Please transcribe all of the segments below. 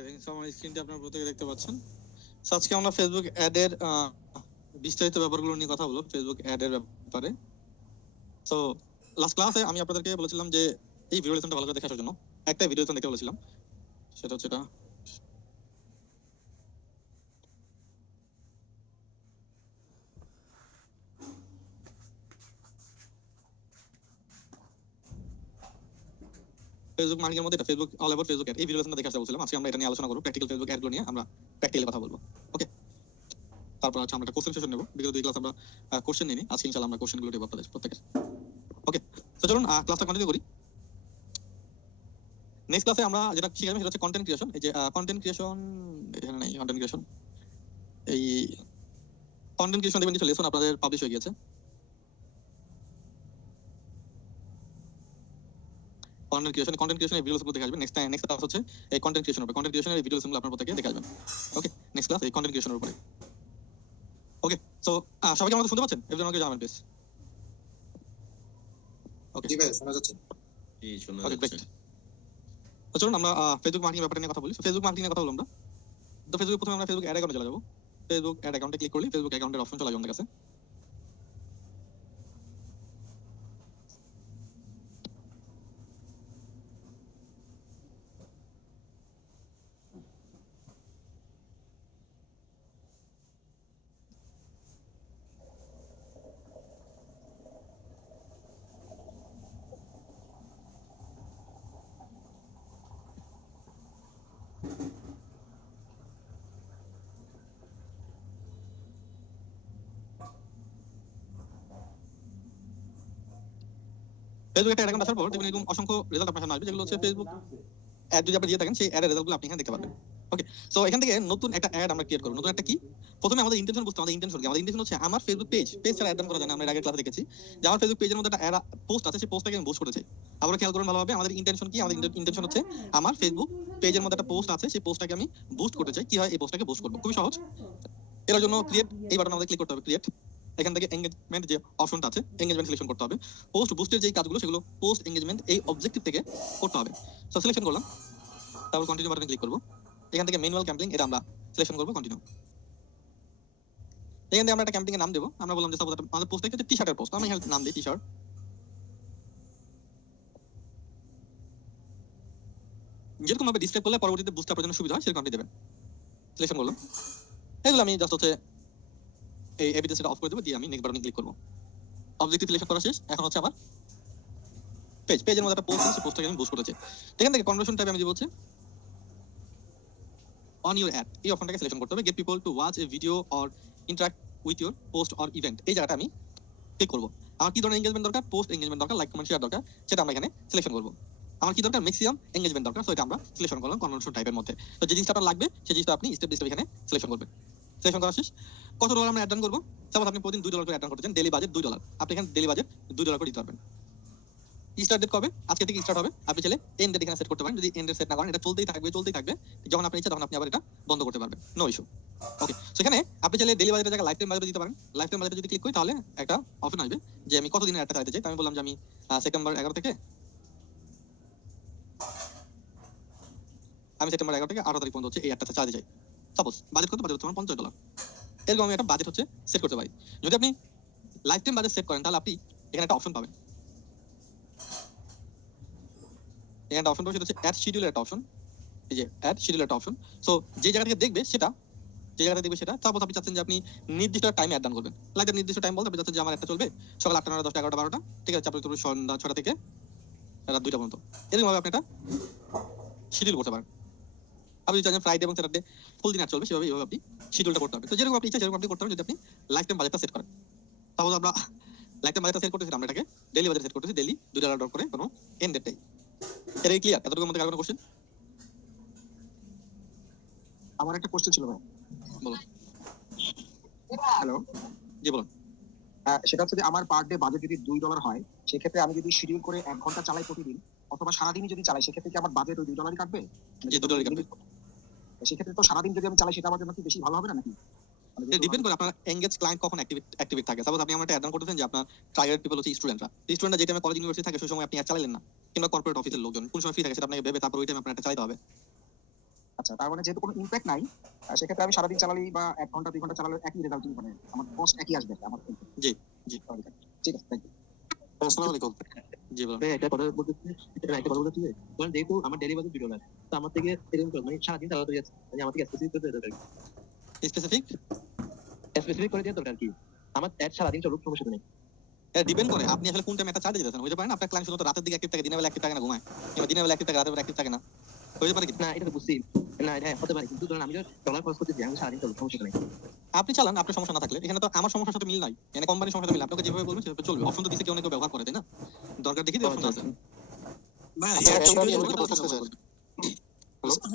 ওকে, so আমার স্ক্রিনটা আপনারা প্রত্যেকে দেখতে পাচ্ছেন। সো আজকে আমরা ফেসবুক অ্যাডের বিস্তারিত ব্যাপারগুলো নিয়ে কথা বলবো, ফেসবুক অ্যাডের ব্যাপারে। সো লাস্ট ক্লাসে আমি আপনাদেরকে বলেছিলাম যে এই ভিডিও লেসনটা ভালো করে দেখার জন্য একটা ভিডিও লেসন দেখতে বলেছিলাম, সেটা হচ্ছে এটা। ফেসবুক মার্কেটের মধ্যে এটা Facebook all about Facebook ad, এই ভিডিও লেসনটা দেখে আসতে বলছিলাম। আজকে আমরা এটা নিয়ে আলোচনা করবো, প্র্যাকটিক্যাল ফেসবুক অ্যাডগুলো নিয়ে আমরা প্র্যাকটিক্যালি কথা বলবো। ওকে, তারপর হচ্ছে আমরা একটা কোশ্চেন সেশন নেবো। বিগত দুই ক্লাস আমরা কোশ্চেন নিই, আজকে ইনশাআল্লাহ আমরা কোশ্চেনগুলো দেবো আপনাদের প্রত্যেকের। ওকে, তো চলুন ক্লাসটা কন্টিনিউ করি। নেক্সট ক্লাসে আমরা যেটা শিখলাম সেটা হচ্ছে কন্টেন্ট ক্রিয়েশন। এই যে কন্টেন্ট ক্রিয়েশন এখানে নেই, কন্টেন্ট ক্রিয়েশন এই কন্টেন্ট ক্রিয়েশন দেখবেন কিছু লেসন আপনাদের পাবলিশ হয়ে গেছে। কন্টেন্ট ক্রিয়েশনের ভিডিওগুলো দেখে আসবেন। নেক্সট ক্লাস হচ্ছে এই কন্টেন্ট ক্রিয়েশনের উপরে, কন্টেন্ট ক্রিয়েশনের ভিডিওগুলো আপনারা প্রত্যেকে দেখে আসবেন। ওকে, নেক্সট ক্লাস এই কন্টেন্ট ক্রিয়েশনের উপরে। ওকে, সো সবাইকে আমাদের শুনতে পাচ্ছেন? একজন আমাকে জানাবেন প্লিজ। ওকে, জি ভাই শোনা যাচ্ছে। জি শোনা ওকে, যাচ্ছে। গ্রেট। তো চলুন আমরা ফেসবুক মার্কেটিং ব্যাপারটা নিয়ে কথা বলি। ফেসবুক মার্কেটিং নিয়ে কথা বলবো আমরা। তো ফেসবুক প্রথমে আমরা ফেসবুক অ্যাড অ্যাকাউন্টে চলে যাবো। ফেসবুক অ্যাড অ্যাকাউন্টে ক্লিক করলে ফেসবুক অ্যাকাউন্টের অপশন চলে আসবে আমাদের কাছে। ফেসবুক একটা অ্যাকাউন্ট আসার পর দেখবেন এরকম অসংখ্য রেজাল্ট আপনার সামনে আসবে, যেগুলো হচ্ছে ফেসবুক অ্যাড যদি আপনি দিয়ে থাকেন সেই অ্যাডের রেজাল্টগুলো আপনি এখানে দেখতে পাবেন। ওকে, সো এখান থেকে নতুন একটা অ্যাড আমরা ক্রিয়েট করব। নতুন একটা কি, প্রথমে আমাদের ইন্টেনশন বুঝতে, আমাদের ইন্টেনশন কি? আমাদের ইন্টেনশন হচ্ছে আমার ফেসবুক পেজ ছাড়া অ্যাড করা যায় না। আমরা আগের ক্লাসে দেখেছি যে আমার ফেসবুক পেজের মধ্যে একটা অ্যাড পোস্ট আছে, সেই পোস্টটাকে আমি বুস্ট করতে চাই। আবার খেয়াল করুন ভালোভাবে, আমাদের ইন্টেনশন কি? আমাদের ইন্টেনশন হচ্ছে আমার ফেসবুক পেজের মধ্যে একটা পোস্ট আছে, সেই পোস্টটাকে আমি বুস্ট করতে চাই। কি হয়, এই পোস্টটাকে বুস্ট করব, খুবই সহজ। এর জন্য ক্রিয়েট এই বাটনে আমাদের ক্লিক করতে হবে। ক্রিয়েট, এখান থেকে এঙ্গেজমেন্ট যে অপশনটা আছে, এঙ্গেজমেন্ট সিলেকশন করতে হবে। পোস্ট বুস্টের যে কাজগুলো সেগুলো পোস্ট এঙ্গেজমেন্ট এই অবজেক্টিভ থেকে করতে হবে। সো সিলেকশন করলাম, তারপর কন্টিনিউ বাটনে ক্লিক করব। এখান থেকে ম্যানুয়াল ক্যাম্পেইন এটা আমরা সিলেকশন করব, কন্টিনিউ। এখান থেকে আমরা একটা ক্যাম্পেইন এর নাম দেব। আমরা বললাম যে সাপোজ আমাদের পোস্ট হচ্ছে টি-শার্টের পোস্ট, আমি এখানে নাম দিই টি-শার্ট। যেরকম ভাবে ডিসক্রাইব করলে পরবর্তীতে বুঝতে আপনার জন্য সুবিধা হয় সেরকম আপনি দেবেন। সিলেকশন করলাম, এগুলো আমি জাস্ট হচ্ছে এই এভিডেন্সটা অফ করে দেব, দিয়ে আমি নেক্সট বাটনে ক্লিক করব। অবজেক্টিভ সিলেকশন করা শেষ। এখন হচ্ছে আমার পেজের মধ্যে একটা পোস্ট আছে, পোস্টটাকে আমি বুস্ট করতে চাই। এখান থেকে কনভার্সন টাইপ আমি দিব হচ্ছে অন ইউর অ্যাড, এই অপশনটাকে সিলেকশন করতে হবে। Gate people to watch A video or interact with your post or event, এই জায়গাটা আমি ক্লিক করব। আমার কি ধরনের এঙ্গেজমেন্ট দরকার? পোস্ট এঙ্গেজমেন্ট দরকার, লাইক কমেন্ট শেয়ার দরকার, সেটা আমরা এখানে সিলেকশন করব। আমার কি দরকার? ম্যাক্সিমাম এঙ্গেজমেন্ট দরকার, সো এটা আমরা সিলেকশন করলাম কনভার্সন টাইপের মধ্যে। তো যে জিনিসটা আপনার লাগবে সেই জিনিসটা আপনি স্টেপ বাই স্টেপ এখানে সিলেকশন করবেন। সিলেকশন করা শেষ। কত ডলার আমরা অ্যাড ডান করবো? সাপোজ আপনি প্রতিদিন $2 করে অ্যাড ডান করতে চান, ডেইলি বাজেট $2, আপনি এখানে ডেইলি বাজেট $2 করে দিতে পারবেন। স্টার্ট ডেট কবে? আজকে থেকে স্টার্ট হবে। আপনি চাইলে এন্ড ডেট এখানে সেট করতে পারেন। যদি এন্ড ডেট সেট না করেন, এটা চলতেই থাকবে। যখন আপনি ইচ্ছা তখন আপনি আবার এটা বন্ধ করতে পারবেন, নো ইস্যু। ওকে, সেখানে আপনি চাইলে ডেইলি বাজেটের জায়গায় লাইফ টাইম বাজেট দিতে পারেন। লাইফ টাইম বাজেটে যদি ক্লিক করি তাহলে একটা অপশন আসবে যে আমি কতদিনের অ্যাডটা চালাতে চাই। তো আমি বললাম যে আমি সেপ্টেম্বর 11 থেকে 18 তারিখ পর্যন্ত হচ্ছে এই অ্যাডটা চালাতে চাই। সাপোজ বাজেট কত? বাজেট হচ্ছে আমার $50। এরকম আমি একটা বাজেট হচ্ছে সেট করতে পারি। যদি আপনি লাইফ টাইম বাজেট সেট করেন তাহলে আপনি এখানে একটা অপশন পাবেন। এখানে একটা অপশন পাবেন, সেটা হচ্ছে অ্যাড শিডিউলের একটা অপশন। এই যে অ্যাড শিডিউল একটা অপশন। সো যে জায়গা থেকে দেখবে সেটা, সাপোজ আপনি চাচ্ছেন যে আপনি নির্দিষ্ট টাইমে অ্যাড ডান করবেন, লাইক নির্দিষ্ট টাইম বলতে আপনি চাচ্ছেন যে আমার একটা চলবে সকাল 8টা 9টা 10টা 11টা 12টা, ঠিক আছে, আপনি সন্ধ্যা 6টা থেকে রাত 2টা পর্যন্ত, এরকম ভাবে আপনি এটা শিডিউল করতে পারেন। আপনি যদি চাচ্ছেন ফ্রাইডে এবং স্যাটারডে ফুল দিন অ্যাড চলবে, সেভাবে এইভাবে আপনি শিডিউলটা করতে হবে। তো যেরকম আপনি ইচ্ছা সেরকম আপনি করতে পারেন। যদি আপনি লাইফ টাইম বাজেটটা সেট করেন, তাহলে আমরা লাইফ টাইম বাজেটটা সেট করতেছি, আমরা এটাকে ডেইলি বাজেট সেট করতেছি, ডেইলি $2 করে কোনো এন্ড ডেটটাই। এটা ক্লিয়ার? এতটুকুর মধ্যে কারো কোনো কোশ্চেন? আমার একটা কোশ্চেন ছিল ভাই। বলুন। হ্যালো, জি বলুন। সেটা হচ্ছে যে আমার পার ডে বাজেট যদি $2 হয়, সেক্ষেত্রে আমি যদি শিডিউল করে 1 ঘন্টা চালাই প্রতিদিন, অথবা সারাদিনই যদি চালাই, সেক্ষেত্রে কি আমার বাজেট ওই $2 কাটবে? জি, $2 কাটবে। সেক্ষেত্রে তো সারাদিন যদি আমি চালাই সেটা আমার জন্য কি বেশি ভালো হবে না নাকি? ডিপেন্ড করে আপনার এনগেজ ক্লায়েন্ট কখন অ্যাক্টিভ থাকে। সাপোজ আপনি আমার একটা অ্যাড করতেছেন যে আপনার টার্গেট পিপল হচ্ছে স্টুডেন্টরা যে টাইমে কলেজ ইউনিভার্সিটি থাকে সেই সময় আপনি অ্যাড চালালেন না, কিংবা কর্পোরেট অফিসের লোকজন কোন সময় ফ্রি থাকে সেটা আপনাকে ভেবে তারপর ওই টাইমে আপনার একটা চালাতে হবে। আচ্ছা, তার মানে যেহেতু কোনো ইমপ্যাক্ট নাই, সেক্ষেত্রে আমি সারাদিন চালালেই বা 1 ঘন্টা 2 ঘন্টা চালালে একই রেজাল্ট, মানে আমার কস্ট একই আসবে আমার কিন্তু। জি জি ঠিক আছে, থ্যাংক ইউ। আসসালামু আলাইকুম। জি বলুন। ভাই একটা কথা বলতেছি, একটা কথা বলতেছি যে, কারণ যেহেতু আমার ডেইলি বাজেট $2, তো আমার থেকে এরকম মানে সারাদিন চালাতে যাচ্ছে, মানে আমার থেকে স্পেসিফিক করে দেওয়া দরকার, স্পেসিফিক স্পেসিফিক করে দেওয়া দরকার কি, আমার অ্যাড সারাদিন চলুক, সমস্যা নেই। এটা ডিপেন্ড করে আপনি আসলে কোন টাইমে একটা চার্জ দিতেছেন। হইতে পারে না আপনার ক্লায়েন্ট শুধু রাতের দিকে অ্যাক্টিভ থাকে, দিনের বেলা অ্যাক্টিভ থাকে না, ঘুমায়, কিংবা দিনের বেলা অ্যাক্টিভ থাকে রাতের বেলা অ্যাক্টিভ থাকে না, হইতে পারে কি? না, এটা তো বুঝছি, না হ্যাঁ হতে পারে, কিন্তু ধরুন আমি যে ডলার খরচ করতেছি, আমি সারাদিন চলুক, সমস্যা নেই। আপনি চালান, আপনার সমস্যা না থাকলে। এখানে তো আমার সমস্যার সাথে মিল নাই, এখানে কোম্পানির সমস্যার সাথে মিল। আপনাকে যেভাবে বলবেন সেভাবে চলবে। অপশন তো দিছে, কেউ না কেউ ব্যবহার করে, তাই না? দরকার দেখি অপশন আছে। ভাই আচ্ছা, অ্যাড একটা চলবে নিয়ে বলতে একটা বলতেছে স্যার।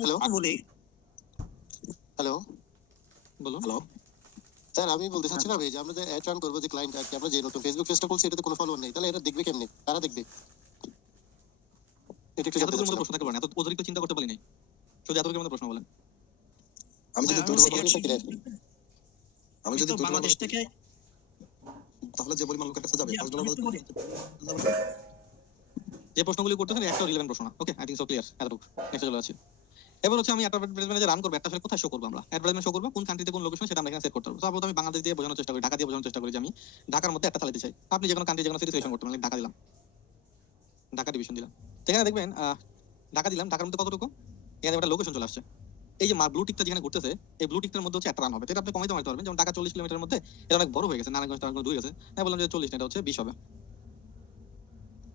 হ্যালো আমি বলি, হ্যালো বলুন। হ্যালো স্যার, আমি বলতে চাচ্ছিলাম এই যে আমরা যে অ্যাড রান করবো, যে ক্লায়েন্ট আর কি, আমরা যে নতুন ফেসবুক পেজটা খুলছি, এটাতে কোনো ফলোয়ার নেই, তাহলে এটা দেখবে কেমনে, কারা দেখবে? এটা একটু জানতে এতটুকুর মধ্যে চাচ্ছিলাম। প্রশ্ন থাকতে পারে না, এত অতিরিক্ত চিন্তা করতে পারি নাই। শুধু এতটুকুর মধ্যে প্রশ্ন বলেন। আমি যদি হ্যাঁ, $2 আমি বলি, আমি যদি তো $2 বাংলাদেশ বলি, থেকে তাহলে যে পরিমাণ লোকের কাছে যাবে জি, 5 আমি ডলার একটু বলি। যে প্রশ্নগুলি করতেছেন একটা রিলেভেন্ট প্রশ্ন না। ওকে, আই থিংক সো ক্লিয়ার। এতটুকু নেক্সট চলে যাচ্ছি। এবার হচ্ছে আমি অ্যাডভার্টাইজমেন্ট যে রান করব, একটা আসলে কোথায় শো করব আমরা? অ্যাডভার্টাইজমেন্ট শো করব কোন কান্ট্রিতে, কোন লোকেশন, সেটা আমরা এখানে সেট করতে পারবো। তারপর আমি বাংলাদেশ দিয়ে বোঝানোর চেষ্টা করি, ঢাকা দিয়ে বোঝানোর চেষ্টা করি যে আমি ঢাকার মধ্যে একটা চালাতে চাই। আপনি যে কোনো কান্ট্রি, যে কোনো সিটি সিলেকশন করতে পারেন। ঢাকা দিলাম, ঢাকা ডিভিশন দিলাম। সেখানে দেখবেন ঢাকা দিলাম, ঢাকার মধ্যে কতটুকু, এখানে একটা লোকেশন চলে আসছে। এই যে ব্লু টিকটা যেখানে ঘুরতেছে, এই ব্লু টিকটার মধ্যে হচ্ছে একটা রান হবে। এটা আপনি কমাইতে মারতে পারবেন। যেমন ঢাকা 40 কিলোমিটারের মধ্যে, এটা অনেক বড় হয়ে গেছে, নারায়ণগঞ্জ টারায়ণগঞ্জ দূরে গেছে। আমি বললাম যে 40 না, এটা হচ্ছে 20 হবে।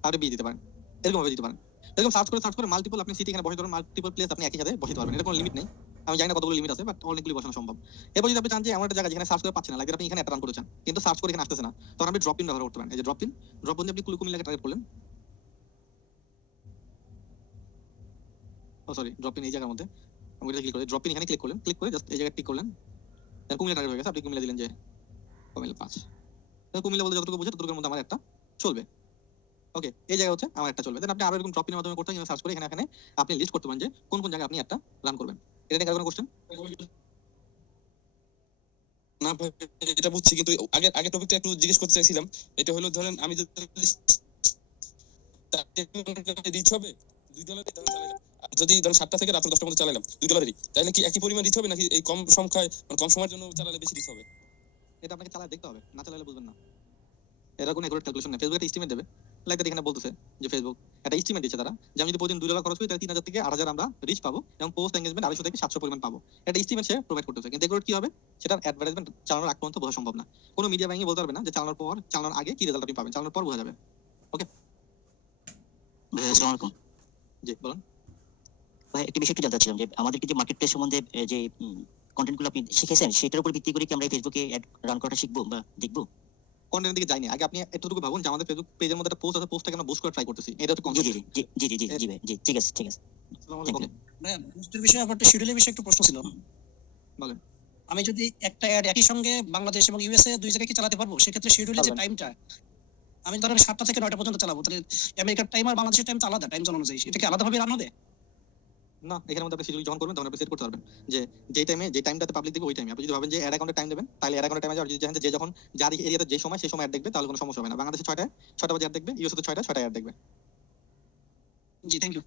আপনি বি দিতে পারেন, এরকম ভাবে দিতে পারেন। এরকম সার্চ করে মাল্টিপল আপনি সিটি এখানে বসাতে পারবেন, মাল্টিপল প্লেস আপনি একই সাথে বসাতে পারবেন। এটা কোনো লিমিট নেই। আমি জানি না কতগুলো লিমিট আছে, বাট অনেকগুলি বসানো সম্ভব। এবার যদি আপনি চান যে এমন একটা জায়গা যেখানে সার্চ করে পাচ্ছেন না, লাগে আপনি এখানে একটা রান করেছেন কিন্তু সার্চ করে এখানে আসতেছে না, তখন আপনি ড্রপ ইন ব্যবহার করতে পারেন। এই যে ড্রপ ইন দিয়ে আপনি কুমিল্লাকে টার্গেট করলেন। ও সরি, ড্রপ ইন এই জায়গার মধ্যে আমি এটা ক্লিক করে ড্রপ ইন এখানে ক্লিক করলেন, ক্লিক করে জাস্ট এই জায়গায় টিক করলেন। কুমিল্লা টার্গেট হয়ে গেছে। আপনি কুমিল্লা দিলেন যে কুমিল্লা 5। কুমিল্লা বলতে যতটুকু বুঝে ততটুকুর মধ্যে আমার একটা চলবে। ওকে, এই জায়গা হচ্ছে আমার একটা চলবে। দেন আপনি আরো এরকম ড্রপ ইনের মাধ্যমে করতে কিংবা সার্চ করে এখানে এখানে আপনি লিস্ট করতে পারেন যে কোন কোন জায়গায় আপনি একটা রান করবেন। এটা নিয়ে কারো কোনো কোশ্চেন? না ভাই, এটা বুঝছি, কিন্তু আগে আগে টপিকটা একটু জিজ্ঞেস করতে চাইছিলাম। এটা হলো ধরেন আমি যদি রিচ হবে $2 ধরেন চালাইলাম, আর যদি ধরেন 7টা থেকে রাত্র 10টার মধ্যে চালাইলাম $2, তাহলে কি একই পরিমাণ রিচ হবে, নাকি এই কম সংখ্যায় মানে কম সময়ের জন্য চালালে বেশি রিচ হবে? এটা আপনাকে চালায় দেখতে হবে, না চালালে বুঝবেন না। এটা কোনো একুরেট ক্যালকুলেশন নেই। ফেসবুক একটা এস্টিমেট দেবে, লাইক দ্যাট এখানে বলতেছে যে ফেসবুক একটা এস্টিমেট দিচ্ছে তারা, যে আমি যদি প্রতিদিন $2 খরচ করি তাহলে 3000 থেকে 8000 আমরা রিচ পাবো, এবং পোস্ট এঙ্গেজমেন্ট 250 থেকে 700 পরিমাণ পাবো। এটা এস্টিমেট সে প্রোভাইড করতেছে। কিন্তু একুরেট কি হবে সেটা অ্যাডভার্টাইজমেন্ট চালানোর আগ পর্যন্ত বোঝা সম্ভব না। কোনো মিডিয়া ব্যাংকে বলতে পারবে না যে চালানোর পর, চালানোর আগে কি রেজাল্ট আপনি পাবেন, চালানোর পর বোঝা যাবে। আসসালামু আলাইকুম জি বলুন। ভাই, একটা বিষয় একটু জানতে চাচ্ছিলাম যে আমাদেরকে যে মার্কেট প্লেস সম্বন্ধে যে কন্টেন্টগুলো আপনি শিখেছেন, সেটার উপর ভিত্তি করে কি আমরা ফেসবুকে অ্যাড রান করাটা শিখবো বা দেখবো? কন্টেন্টের দিকে যাইনি, আগে আপনি এতটুকু ভাবুন যে আমাদের ফেসবুক পেজের মধ্যে একটা পোস্ট আছে, পোস্টটাকে আমরা বুস্ট করে ট্রাই করতেছি। এটা হচ্ছে জি কনসেপ্ট। জি জি জি জি জি জি জি ভাই, জি ঠিক আছে ঠিক আছে। আসসালামু Thank আলাইকুম। you. বুস্টের বিষয়ে আমার একটা শিডিউলের বিষয়ে একটু প্রশ্ন ছিল। বলেন। আমি যদি একটা অ্যাড একই সঙ্গে বাংলাদেশ এবং ইউএসএ দুই জায়গায় কি চালাতে পারবো? সেক্ষেত্রে শিডিউলের যে পারবেন। টাইমটা, আমি ধরেন 7টা থেকে 9টা পর্যন্ত চালাবো, তাহলে আমেরিকার টাইম আর বাংলাদেশের টাইম তো আলাদা, টাইম জোন অনুযায়ী এটা কি আলাদাভাবে রান হবে? না, এখানের মধ্যে আপনি শিডিউল যখন করবেন তখন আপনি সেট করতে পারবেন যে যে টাইমে, যে টাইমটাতে পাবলিক দেখবে ওই টাইমে। আপনি যদি ভাবেন যে অ্যাড অ্যাকাউন্টে টাইম দেবেন, তাহলে অ্যাড অ্যাকাউন্টে টাইমে যাবে। যদি চান যে যখন যার এরিয়াতে যে সময় সেই সময় অ্যাড দেখবে, তাহলে কোনো সমস্যা হবে না। বাংলাদেশে 6টা বাজে অ্যাড দেখবে, ইউএসএ 6টায় অ্যাড দেখবে। জি, থ্যাংক ইউ।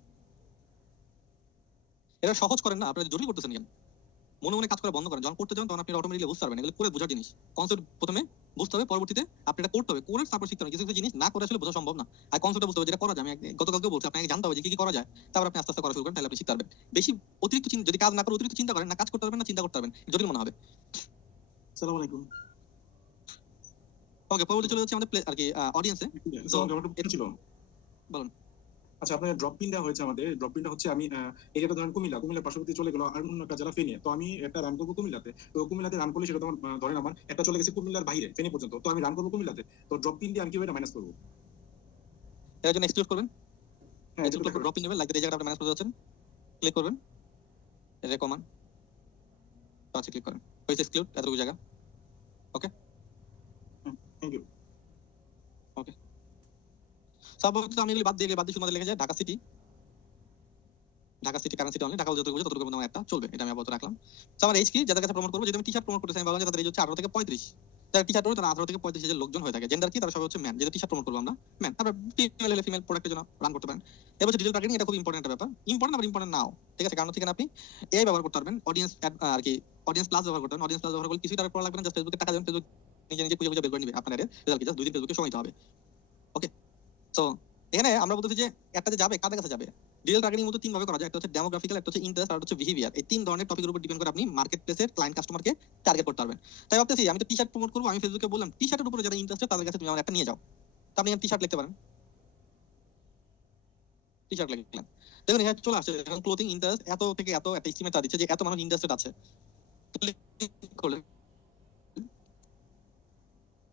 এটা সহজ করেন না, আপনারা জরুরি করতেছেন কেন? মনে মনে কাজ করা বন্ধ করেন। যখন করতে যাবেন তখন আপনি অটোমেটিক্যালি বুঝতে পারবেন। এগুলো করে বোঝার জিনিস। কনসেপ্ট প্রথমে বুঝতে হবে, পরবর্তীতে আপনি এটা করতে হবে, করে তারপর শিখতে হবে। কিছু কিছু জিনিস না করে আসলে বোঝা সম্ভব না। আর কনসেপ্টটা বুঝতে হবে যেটা করা যায়। আমি গতকালকেও বলছি, আপনাকে জানতে হবে যে কি কি করা যায়, তারপর আপনি আস্তে আস্তে করা শুরু করেন, তাহলে আপনি শিখতে পারবেন। বেশি অতিরিক্ত চিন্তা, যদি কাজ না করে অতিরিক্ত চিন্তা করেন, না কাজ করতে পারবেন না চিন্তা করতে পারবেন, জটিল মনে হবে। আসসালামু আলাইকুম। ওকে, পরবর্তী চলে যাচ্ছে আমাদের আর কি অডিয়েন্সে। তো আমার একটা প্রশ্ন ছিল। বলুন। আচ্ছা, আপনার ড্রপ পিন দেওয়া হয়েছে আমাদের। ড্রপ পিনটা হচ্ছে আমি এরিয়াটা ধরেন কুমিল্লার পার্শ্ববর্তী চলে গেল আর অন্য একটা জেলা ফেনী। তো আমি একটা রান করবো কুমিল্লাতে। তো কুমিল্লাতে রান করলে সেটা তোমার ধরেন আমার একটা চলে গেছে কুমিল্লার বাইরে ফেনী পর্যন্ত। তো আমি রান করবো কুমিল্লাতে। তো ড্রপ পিন দিয়ে আমি কিভাবে মাইনাস করবো? এর জন্য এক্সক্লুড করবেন। হ্যাঁ, এক্সক্লুড করে ড্রপ ইন নেবেন, লাইক এই জায়গাটা আপনি ম্যানেজ করতে যাচ্ছেন, ক্লিক করবেন, এটা কমান পাঁচে ক্লিক করেন, হয়েছে এক্সক্লুড এতটুকু জায়গা। Thank you. স্বাভাবিক আমি এগুলি বাদ দিয়ে শুধুমাত্র লেখা যায় Dhaka city current city only, Dhaka যতটুকু বুঝে ততটুকু আমার একটা চলবে। এটা আমি আপাতত রাখলাম। তো আমার এইচ কি যাদের কাছে প্রমোট করবো, যদি আমি টি শার্ট প্রমোট করতে চাই, আমি বললাম যে তাদের এইচ হচ্ছে 18 থেকে 35। যারা টি শার্ট পরবে তারা 18 থেকে 35,000 লোকজন হয়ে থাকে। জেন্ডার কি? তারা সবাই হচ্ছে ম্যান, যেহেতু টি শার্ট প্রমোট করবো আমরা ম্যান। তারপর ফিমেল হলে ফিমেল প্রোডাক্টের জন্য রান করতে পারেন। এবার হচ্ছে ডিজিটাল টার্গেটিং, এটা খুব ইম্পর্টেন্ট একটা ব্যাপার, ইম্পর্টেন্ট আবার ইম্পর্টেন্ট নাও, ঠিক আছে? কারণ হচ্ছে আপনি এআই ব্যবহার করতে পারবেন, অডিয়েন্স আর কি অডিয়েন্স প্লাস ব্যবহার করতে পারেন। অডিয়েন্স প্লাস ব্যবহার করলে কিছুই টার্গেট করা লাগবে না, জাস্ট ফেসবুকে টাকা দেবেন, ফেসবুক নিজে নিজে খুঁজে খুঁজে বের করে নিবে আপনার রেজাল্ট কি, জাস্ট 2 দিন ফেসবুকে সময় দিতে হবে। ওকে, সো এখানে আমরা বলতেছি যে একটা যে যাবে কাদের কাছে যাবে। ডিজিটাল টার্গেটিং মতো 3 ভাবে করা যায়, একটা হচ্ছে ডেমোগ্রাফিক্যাল, একটা হচ্ছে ইন্টারেস্ট, আর একটা হচ্ছে বিহেভিয়ার। এই 3 ধরনের টপিকের উপর ডিপেন্ড করে আপনি মার্কেট প্লেসের ক্লায়েন্ট কাস্টমারকে টার্গেট করতে পারবেন। তাই ভাবতেছি আমি তো টি শার্ট প্রমোট করবো, আমি ফেসবুকে বললাম টি শার্টের উপরে যারা ইন্টারেস্টেড তাদের কাছে তুমি আমার একটা নিয়ে যাও। তো আপনি টি শার্ট লিখতে পারেন, টি শার্ট লিখলেন, দেখুন এখানে চলে আসছে এখন ক্লোথিং ইন্টারেস্ট এত থেকে এত একটা এস্টিমেট দিচ্ছে যে এত মানুষ ইন্টারেস্টেড আছে।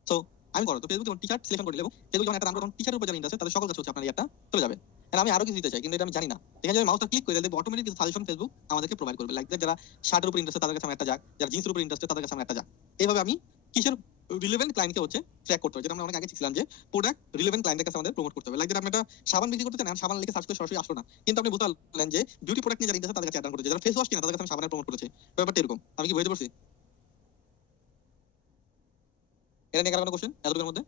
সো আমি করো তো ফেসবুক যখন টি শার্ট সিলেকশন করে নেবো, ফেসবুক যখন একটা রান করো টি শার্টের উপর যারা ইন্টারেস্টেড তাদের সকল কাছে হচ্ছে আপনার একটা চলে যাবে। আর আমি আরো কিছু দিতে চাই কিন্তু এটা আমি জানি না, এখানে যদি মাউসটা ক্লিক করে দিলে অটোমেটিক কিছু সাজেশন ফেসবুক আমাদেরকে প্রোভাইড করবে, লাইক যারা শার্টের উপর ইন্টারেস্টেড তাদের কাছে আমার একটা যাক, যারা জিন্সের উপর ইন্টারেস্টেড তাদের কাছে আমার একটা যাক। এইভাবে আমি কিসের রিলেভেন্ট ক্লায়েন্টকে হচ্ছে ট্র্যাক করতে হবে, যেটা আমরা অনেক আগে শিখছিলাম যে প্রোডাক্ট রিলেভেন্ট ক্লায়েন্টের কাছে আমাদের প্রমোট করতে হবে। লাইক আপনি একটা সাবান বিক্রি করতে চান, সাবান লিখে সার্চ করে সরাসরি আসলো না, কিন্তু আপনি বুঝতে পারলেন যে বিউটি প্রোডাক্ট নিয়ে যারা ইন্টারেস্টেড তাদের কাছে অ্যাড করতে, যারা ফেস ওয়াশ কিনা তাদের কাছে আমি সাবানের প্রমোট করেছি। ব্যাপারটা এরকম, আমি কি বুঝতে পারছি? এটা নিয়ে কারো কোনো কোশ্চেন এতটুকুর মধ্যে?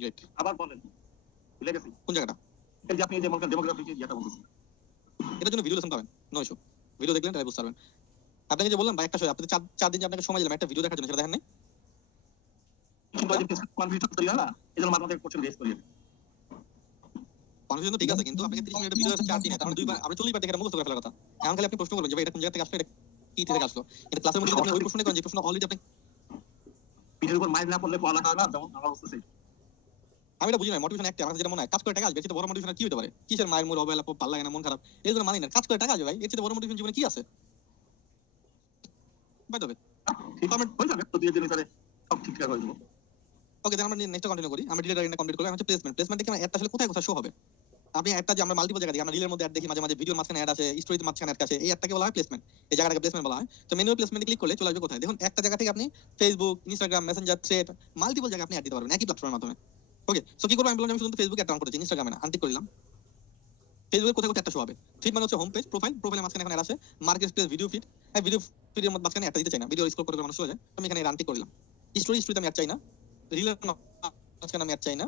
গ্রেট, আবার বলেন, ভুলে গেছি কোন জায়গাটা? এই যে আপনি এই যে ডেমোগ্রাফিক যেটা বলতেছেন, এটার জন্য ভিডিও লেসন পাবেন, নো ইস্যু, ভিডিও দেখলেন তাহলে বুঝতে পারবেন। আপনাকে যে বললাম ভাই একটা আপনি 4 দিন যে আপনাকে সময় দিলাম একটা ভিডিও দেখার জন্য, সেটা দেখেন নাই? কিন্তু এই যে কনফিউশন তৈরি হয় না, এজন্য মাঝে মাঝে কোশ্চেন রেজ করি। কনফিউশন তো ঠিক আছে, কিন্তু আপনাকে 30 মিনিটের ভিডিও আছে 4 দিনে, তার মানে 2 বার আপনি 40 বার দেখে এটা মুখস্থ করে ফেলার কথা। এখন খালি আপনি প্রশ্ন করবেন যে ভাই এটা কোন জায়গা থেকে আসলো, এটা কি থেকে আসলো। এটা ক্লাসের মধ্যে আপনি ওই প্রশ্নই করেন যে প্রশ্ন অলরেডি আপনি, ভিডিওর উপর মাইন্ড না করলে পড়ালেখা হয় না, যেমন আমার অবস্থা সেই। আমি এটা বুঝি না। মোটিভেশন একটা আমার কাছে যেটা মনে হয় কাজ করে টাকা আসবে, এর চেয়ে বড় মোটিভেশন কি হতে পারে? কিসের মায়ের মোর অবহেলা ভালো লাগে না মন খারাপ এগুলো মানি না, কাজ করে টাকা আসবে ভাই, এর চেয়ে বড় মোটিভেশন জীবনে কি আছে? বাই দ্য ওয়ে, ঠিক আছে, হয়ে যাবে তো 2 দিনের ভিতরে সব ঠিকঠাক হয়ে যাবে। ওকে দেন আমরা নেক্সট কন্টিনিউ করি। আমরা ডিলেট আইডিটা কমপ্লিট করলাম, হচ্ছে প্লেসমেন্ট। প্লেসমেন্টে কি অ্যাডটা আসলে কোথায় কোথায় শো হবে? আপনি একটা যে আমরা মাল্টিপল জায়গা দেখি, আমরা রিলের মধ্যে অ্যাড দেখি, মাঝে মাঝে ভিডিওর মাঝখানে অ্যাড আছে, স্টোরিতে মাঝখানে অ্যাড আছে, এই অ্যাডটাকে বলা হয় প্লেসমেন্ট, এই জায়গাটাকে প্লেসমেন্ট বলা হয়। তো ম্যানুয়াল প্লেসমেন্টে ক্লিক করলে চলে আসবে কোথায়? দেখুন একটা জায়গা থেকে আপনি Facebook, Instagram, Messenger, thread, multiple জায়গায় আপনি অ্যাড দিতে পারবেন একই প্ল্যাটফর্মের মাধ্যমে। ওকে, সো কি করব আমি বললাম আমি শুধু ফেসবুকে অ্যাড রান করেছি, ইনস্টাগ্রামে না, আনটিক করলাম। ফেসবুকে কোথায় কোথায় একটা শো হবে? ফিড মানে হচ্ছে হোম পেজ, প্রোফাইলের মাঝখানে এখন অ্যাড আছে, মার্কেট প্লেস, ভিডিও ফিড। হ্যাঁ, ভিডিও ফিডের মাঝখানে একটা দিতে চাই না, ভিডিও স্ক্রল করে মানুষ চলে যায়, আমি এখানে আনটিক করলাম। স্টোরিতে আমি অ্যাড চাই না, রিলের মাঝখানে আমি অ্যাড চাই না,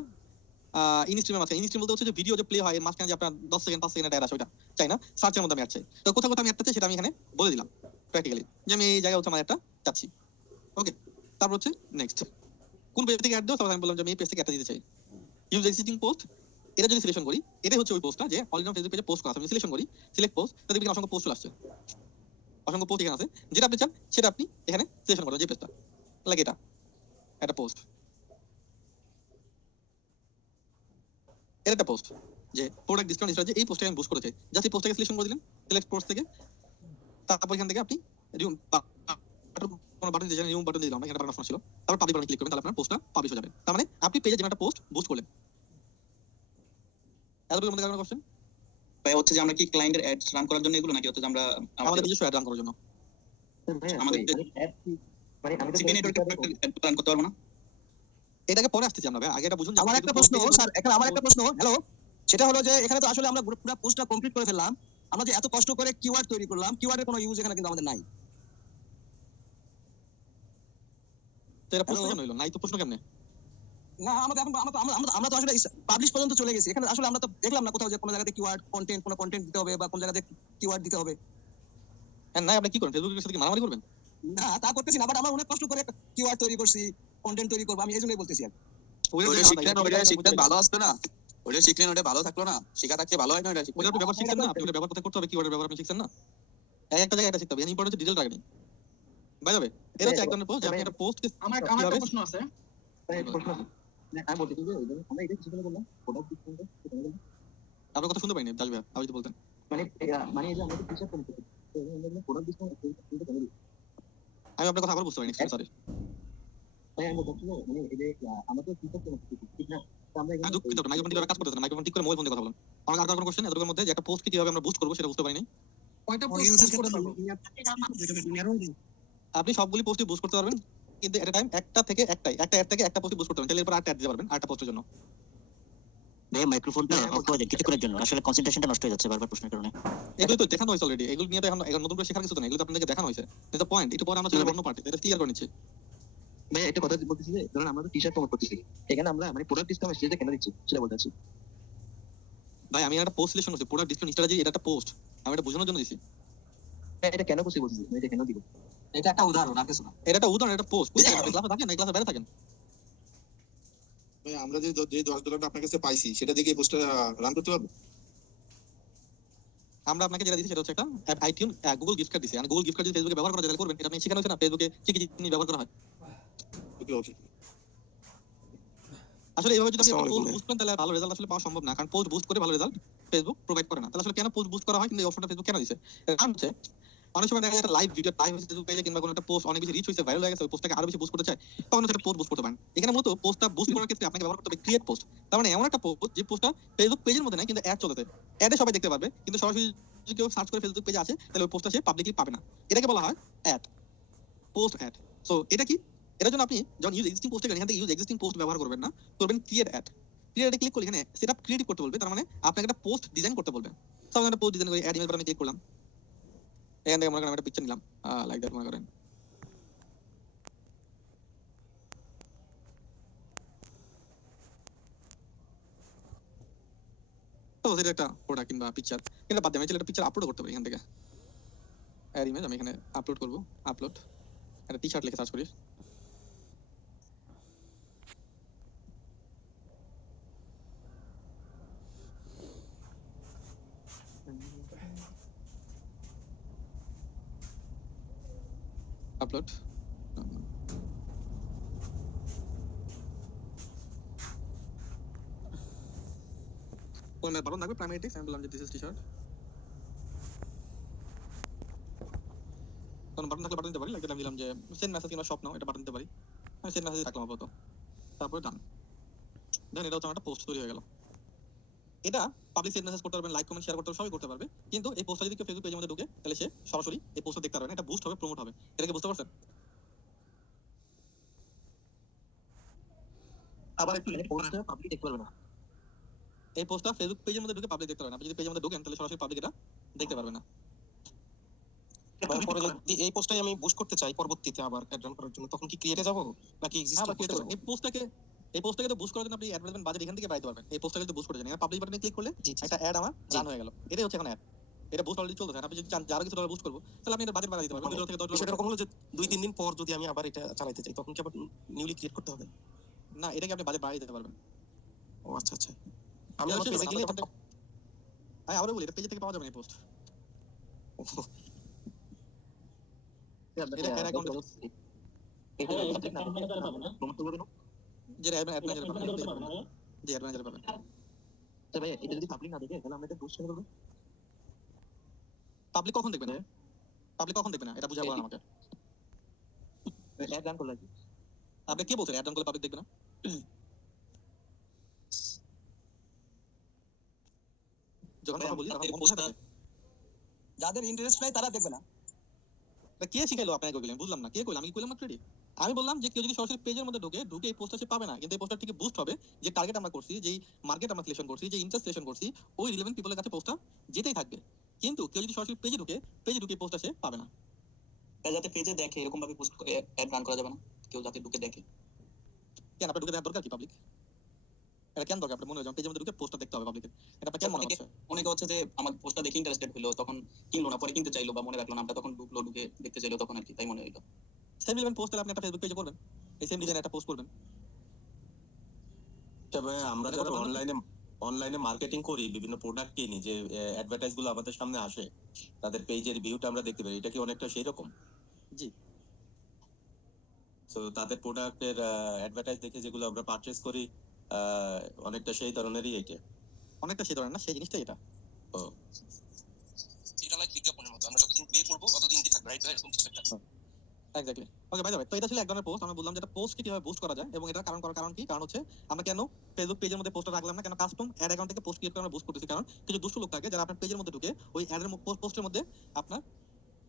ইনস্ট্রিমের মাঝখানে, ইনস্ট্রিম বলতে হচ্ছে যে ভিডিও যে প্লে হয় মাঝখানে যে আপনার 10 সেকেন্ড 5 সেকেন্ড অ্যাড আসে, ওটা চাই না। সার্চের মধ্যে আমি অ্যাড চাই। তো কোথাও কোথাও আমি অ্যাড চাই সেটা আমি এখানে বলে দিলাম প্র্যাকটিক্যালি যে আমি এই জায়গায় হচ্ছে আমার একটা চাচ্ছি। ওকে, তারপর হচ্ছে নেক্সট কোন পেজ থেকে অ্যাড দেবো, তারপর আমি বললাম যে আমি এই পেজ থেকে একটা দিতে চাই। ইউজ এক্সিস্টিং পোস্ট, এটা যদি সিলেকশন করি, এটাই হচ্ছে ওই পোস্টটা যে অলরেডি ফেসবুক পেজে পোস্ট করা আছে। আমি সিলেকশন করি, সিলেক্ট পোস্ট, তাতে দেখবেন অসংখ্য পোস্ট চলে আসছে, অসংখ্য পোস্ট এখানে আছে। যেটা আপনি চান সেটা আপনি এখানে সিলেকশন করবেন, যে পেজটা লাগে এটা একটা পোস্ট, এর একটা পোস্ট যে প্রোডাক্ট ডিসকাউন্ট স্ট্র্যাটেজি, এই পোস্টটাকে আমি বুস্ট করেছি, জাস্ট এই পোস্টটাকে সিলেকশন করে দিলেন সিলেক্ট পোস্ট থেকে। তারপর এখান থেকে আপনি কোনো বাটন দিয়ে রিমুভ বাটন দিয়ে দিলাম, এখানে বাটন অপশন ছিল, তারপর পাবলিক বাটন ক্লিক করবেন, তাহলে আপনার পোস্টটা পাবলিশ হয়ে যাবে। তার মানে আপনি পেজে যেন একটা পোস্ট বুস্ট করলেন। এতটুকুর মধ্যে কোনো কোশ্চেন? ভাই হচ্ছে যে আমরা কি ক্লায়েন্টের অ্যাডস রান করার জন্য এগুলো, নাকি হচ্ছে যে আমরা আমাদের নিজস্ব অ্যাড রান করার জন্য? আমাদের মানে আমি তো সিপি নেটওয়ার্কে অ্যাড রান করতে পারবো না? এটাকে পরে আসতেছি আমরা ভাই, আগে এটা বুঝুন। আমার একটা প্রশ্ন স্যার, এখানে আমার একটা প্রশ্ন, হ্যালো, সেটা হলো যে এখানে তো আসলে আমরা পুরো পোস্টটা কমপ্লিট করে ফেললাম, আমরা যে এত কষ্ট করে কিওয়ার্ড তৈরি করলাম, কিওয়ার্ডের কোনো ইউজ এখানে কিন্তু আমাদের নাই। তো এটা প্রশ্ন কেন হলো? নাই তো প্রশ্ন কেমনে? না, আমাদের এখন আমরা তো আসলে পাবলিশ পর্যন্ত চলে গেছি, এখানে আসলে আমরা তো দেখলাম না কোথাও যে কোনো জায়গাতে কিওয়ার্ড কন্টেন্ট, কোনো কন্টেন্ট দিতে হবে বা কোন জায়গাতে কিওয়ার্ড দিতে হবে। হ্যাঁ, নাই আপনি কি করেন? ফেসবুকের সাথে কি মারামারি করবেন? না, তা করতেছি না, বাট আমরা অনেক কষ্ট করে একটা কিওয়ার্ড তৈরি করছি, কন্টেন্ট তৈরি করব, আমি এই জন্যই বলতেছি। ওটা শিখলেন ভালো আসবে না? ওটা শিখলেন ওটা ভালো থাকলো না? শিখা থাকতে ভালো হয় না? ওটা ওটা আপনি ব্যবহার শিখছেন না, আপনি ওটা ব্যবহার করতে হবে, কিওয়ার্ডের ব্যবহার আপনি শিখছেন না, একটা জায়গায় এটা শিখতে হবে। ইম্পর্টেন্ট হচ্ছে detail targeting. By the way, এটা হচ্ছে এক ধরনের পোস্ট, আপনি একটা পোস্ট আমার একটা প্রশ্ন আছে। আমি বলতে চাই যে আমরা এটা কিছু বললাম প্রোডাক্ট ডিসকাউন্ট, আপনার কথা শুনতে পাইনি দাস ভাই, আপনি যদি বলতেন। মানে এই যে আমরা তো ফিচার কম করতে তো আমরা প্রোডাক্ট ডিসকাউন্ট আমি আপনার কথা আবার বুঝতে পারিনি, সরি। তাই আমি বলছি মানে এই যে আমরা তো ফিচার কম করতে ঠিক না, তো আমরা আমি দুঃখিত, মাইক্রোফোন কিভাবে কাজ করতেছে না, মাইক্রোফোন ঠিক করে মোবাইল ফোন দিয়ে কথা বলুন। আমার আর কোনো কোশ্চেন এতটুকুর মধ্যে যে একটা পোস্ট কিভাবে আমরা বুস্ট করব সেটা বুঝতে পারিনি। কয়টা পোস্ট করতে পারবো? আপনি সবগুলি পোস্টই বুস্ট করতে পারবেন, কিন্তু এট এ টাইম একটা থেকে একটাই, একটা অ্যাড থেকে একটা পোস্ট বুস্ট করতে পারবেন, তাহলে এরপর আরেকটা অ্যাড দিতে পারবেন আরেকটা পোস্টের জন্য। ভাই মাইক্রোফোনটা অফ করে দেন কিছুক্ষণের জন্য, আসলে কনসেন্ট্রেশনটা নষ্ট হয়ে যাচ্ছে বারবার প্রশ্নের কারণে। এগুলো তো দেখানো হয়েছে অলরেডি, এগুলো নিয়ে তো এখন নতুন করে শেখার কিছু তো না, এগুলো তো আপনাদেরকে দেখানো হয়েছে। এটা পয়েন্ট, একটু পরে আমরা চলে অন্য পার্টি, এটা ক্লিয়ার করে নিচ্ছি। ভাই একটা কথা বলতেছি যে ধরুন আমরা তো টি শার্ট প্রমোট করতেছি, এখানে আমরা মানে প্রোডাক্ট ডিসকাউন্ট স্টেজে কেন দিচ্ছি সেটা বলতে চাচ্ছি। ভাই আমি একটা পোস্ট সিলেকশন করছি, প্রোডাক্ট ডিসকাউন্ট স্ট্র্যাটেজি, এটা একটা পোস্ট, আমি এটা বোঝানোর জন্য দিছি। এটা কেন করছি বলতেছি, এটা কেন দিব? এটা একটা উদাহরণ আর কিছু না। এটা একটা উদাহরণ, এটা পোস্ট, বুঝছেন? আপনি ক্লাসে থাকেন না, ক্লাসে বাইরে থাকেন। ভাই আমরা যে $10 আপনার কাছে পাইছি সেটা দিয়ে কি পোস্টটা রান করতে পারবো? আমরা আপনাকে যেটা দিচ্ছি সেটা হচ্ছে একটা আইটিউন গুগল গিফট কার্ড দিছি। আর গুগল গিফট কার্ড যদি ফেসবুকে ব্যবহার করা যায় তাহলে করবেন। এটা আপনি শেখানো হয়েছে না ফেসবুকে কি কি জিনিস ব্যবহার করা হয়। ওকে ওকে। আসলে এইভাবে যদি আপনি আসসালামু পোস্ট আলাইকুম। বুস্ট করেন তাহলে ভালো রেজাল্ট আসলে পাওয়া সম্ভব না, কারণ পোস্ট বুস্ট করে ভালো রেজাল্ট ফেসবুক প্রোভাইড করে না। তাহলে আসলে কেন পোস্ট বুস্ট করা হয়, কিন্তু এই অপশনটা ফেসবুক কেন দিছে? এর কারণ হচ্ছে অনেক সময় দেখা যায় একটা লাইভ ভিডিও টাইম হচ্ছে ফেসবুক পেজে, কিংবা কোনো একটা পোস্ট অনেক বেশি রিচ হয়েছে, ভাইরাল হয়ে গেছে, ওই পোস্টটাকে আরো বেশি বুস্ট করতে চায়, তখন সেটা পোস্ট বুস্ট করতে পারেন। এখানে মূলত পোস্টটা বুস্ট করার ক্ষেত্রে আপনাকে ব্যবহার করতে হবে ক্রিয়েট পোস্ট। তার মানে এমন একটা পোস্ট যে পোস্টটা ফেসবুক পেজের মধ্যে নাই, কিন্তু অ্যাড চলতে, অ্যাডে সবাই দেখতে পারবে, কিন্তু সরাসরি যদি কেউ সার্চ করে ফেসবুক পেজে আছে তাহলে ওই পোস্টটা সে পাবলিকলি পাবে না। এটাকে বলা হয় অ্যাড, পোস্ট অ্যাড। সো এটা কি, এটার জন্য আপনি যখন ইউজ এক্সিস্টিং পোস্টে এখান থেকে ইউজ এক্সিস্টিং পোস্ট ব্যবহার করবেন না, করবেন ক্রিয়েট অ্যাড। ক্রিয়েটে ক্লিক করলে এখানে সেটআপ ক্রিয়েটিভ করতে বলবে, তার মানে আপনাকে একটা পোস্ট ডিজাইন করতে বলবে। সব একটা পোস্ট ডিজাইন করে অ্যাড ইমেজ বাটনে ক্লিক করলাম, এখান থেকে মনে করেন আমি একটা পিকচার নিলাম, লাইক দ্যাট মনে করেন। তো সেটা একটা প্রোডাক্ট কিংবা পিকচার, কিন্তু বাদ দিয়ে আমি চাইলে একটা পিকচার আপলোড করতে পারি এখান থেকে। অ্যাড ইমেজ আমি এখানে আপলোড করব, আপলোড একটা টি শার্ট লিখে সার্চ করি। আপলোড, কোন বাটন থাকবে প্রাইমারি টেক্সট, আমি বললাম যে দিস ইজ টি শার্ট। কোন বাটন থাকলে বাটন দিতে পারি, লাইক আমি দিলাম যে সেন্ড মেসেজ কিংবা শপ নাও, এটা বাটন দিতে পারি। আমি সেন্ড মেসেজ রাখলাম আপাতত, তারপরে ডান। দেন এটা হচ্ছে একটা পোস্ট তৈরি হয়ে গেল। এটা পাবলিক সেন্ড মেসেজ করতে পারবেন, লাইক কমেন্ট শেয়ার করতে পারবেন, সবই করতে পারবে। কিন্তু এই পোস্টটা যদি কেউ ফেসবুক পেজের মধ্যে ঢুকে তাহলে সে সরাসরি এই পোস্টটা দেখতে পারবে না, এটা বুস্ট হবে, প্রমোট হবে। এটা কি বুঝতে পারছেন? আবার একটু পোস্টটা পাবলিক দেখতে পারবে না। এই পোস্টটা ফেসবুক পেজের মধ্যে ঢুকে পাবলিক দেখতে পারবে না। আপনি যদি পেজের মধ্যে ঢুকেন তাহলে সরাসরি পাবলিক এটা দেখতে পারবে না। পরে যদি এই পোস্টটাই আমি বুস্ট করতে চাই পরবর্তীতে আবার অ্যাড রান করার জন্য, তখন কি ক্রিয়েটে যাব নাকি এক্সিস্টিং পোস্টে যাব? এই পোস্টটাকে তো বুস্ট করার জন্য আপনি অ্যাডভার্টাইজমেন্ট বাজেট এখান থেকে বাড়াতে পারবেন। এই পোস্টটাকে তো বুস্ট করে দেন, এখানে পাবলিক বাটনে ক্লিক করলে একটা অ্যাড আমার রান হয়ে গেল। এটাই হচ্ছে এখন অ্যাড, এটা বুস্ট অলরেডি চলতেছে। আপনি যদি চান যে আরো কিছু ডলার বুস্ট করবো তাহলে আপনি এটা বাজেট বাড়াতে দিতে পারবেন, 2 থেকে 10 সেটা এরকম হলো যে 2-3 দিন পর যদি আমি আবার এটা চালাতে চাই তখন কি আবার নিউলি ক্রিয়েট করতে হবে? না, এটাকে আপনি বাজেট বাড়িয়ে দিতে পারবেন। ও আচ্ছা আচ্ছা। আমি আমার পেজে গেলে আমি আবারও বলি, এটা পেজ থেকে পাওয়া যাবে না এই পোস্ট। এটা এর অ্যাকাউন্টে এটা পাবলিক না প্রমোট করবে না। যে অ্যাড ম্যানেজার পাবেন, যে অ্যাড ম্যানেজার পাবেন। তো ভাই এটা যদি পাবলিক না দেখে তাহলে আমরা এটা পোস্ট কেন করব? পাবলিক কখন দেখবে না? পাবলিক কখন দেখবে না এটা বুঝাবো আমাকে। অ্যাড রান করলে কি আপনি কে বলছেন অ্যাড রান করলে পাবলিক দেখবে না? যখন কথা বলি তখন পোস্ট যাদের ইন্টারেস্ট নাই তারা দেখবে না। কে শিখাইলো আপনাকে কইলেন? বুঝলাম না, কে কইলাম? আমি কইলাম না ক্রেডিট। আমি বললাম যে কেউ যদি সরাসরি পেজের মধ্যে ঢুকে এই পোস্টটা সে পাবে না, কিন্তু এই পোস্টটা ঠিক বুস্ট হবে। যে টার্গেট আমরা করছি, যেই মার্কেট আমরা সিলেকশন করছি, যে ইন্টারেস্ট সিলেকশন করছি, ওই রিলেভেন্ট পিপলের কাছে পোস্টটা যেতেই থাকবে। কিন্তু কেউ যদি সরাসরি পেজে ঢুকে এই পোস্টটা সে পাবে না। যাতে পেজে দেখে এরকম ভাবে পোস্ট অ্যাড রান করা যাবে না, কেউ যাতে ঢুকে দেখে। কেন আপনার ঢুকে দেওয়ার দরকার কি পাবলিক? এটা কেন দরকার? আপনার মনে হয় যখন পেজের মধ্যে ঢুকে পোস্টটা দেখতে হবে পাবলিকের, এটা আপনার কেন মনে হচ্ছে? অনেকে হচ্ছে যে আমার পোস্টটা দেখে ইন্টারেস্টেড হলো, তখন কিনলো না, পরে কিনতে চাইলো বা মনে রাখলো না, আমরা তখন ঢুকে দেখতে চাইলো, তখন আর কি তাই মনে হইলো। সেম রিলেভেন্ট পোস্ট আপনি একটা ফেসবুক পেজে করবেন, এই সেম ডিজাইন একটা পোস্ট করবেন। তবে আমরা যারা অনলাইনে মার্কেটিং করি, বিভিন্ন প্রোডাক্ট কিনি, যে অ্যাডভার্টাইজ গুলো আমাদের সামনে আসে, তাদের পেজের ভিউটা আমরা দেখতে পাই, এটা কি অনেকটা সেই রকম? জি। তো তাদের প্রোডাক্টের অ্যাডভার্টাইজ দেখে যেগুলো আমরা পারচেজ করি, অনেকটা সেই ধরনেরই এটা। অনেকটা সেই ধরনের না, সেই জিনিসটা এটা। ও এটা লাইক বিজ্ঞাপনের মতো, আমরা যতদিন পে করব ততদিন কি থাকবে, রাইট? এরকম কিছু একটা। Exactly. Okay bye the way, তো এটা ছিল এক ধরনের পোস্ট। আমরা বললাম যে এটা পোস্টকে কিভাবে বুস্ট করা যায়, এবং এটার কারণ কি? কারণ হচ্ছে আমরা কেন ফেসবুক পেজের মধ্যে পোস্টটা রাখলাম না, কেন কাস্টম অ্যাড অ্যাকাউন্ট থেকে পোস্ট ক্রিয়েট করে আমরা বুস্ট করতেছি? কারণ কিছু দুষ্ট লোক থাকে যারা আপনার পেজের মধ্যে ঢুকে ওই অ্যাডের পোস্টের মধ্যে আপনার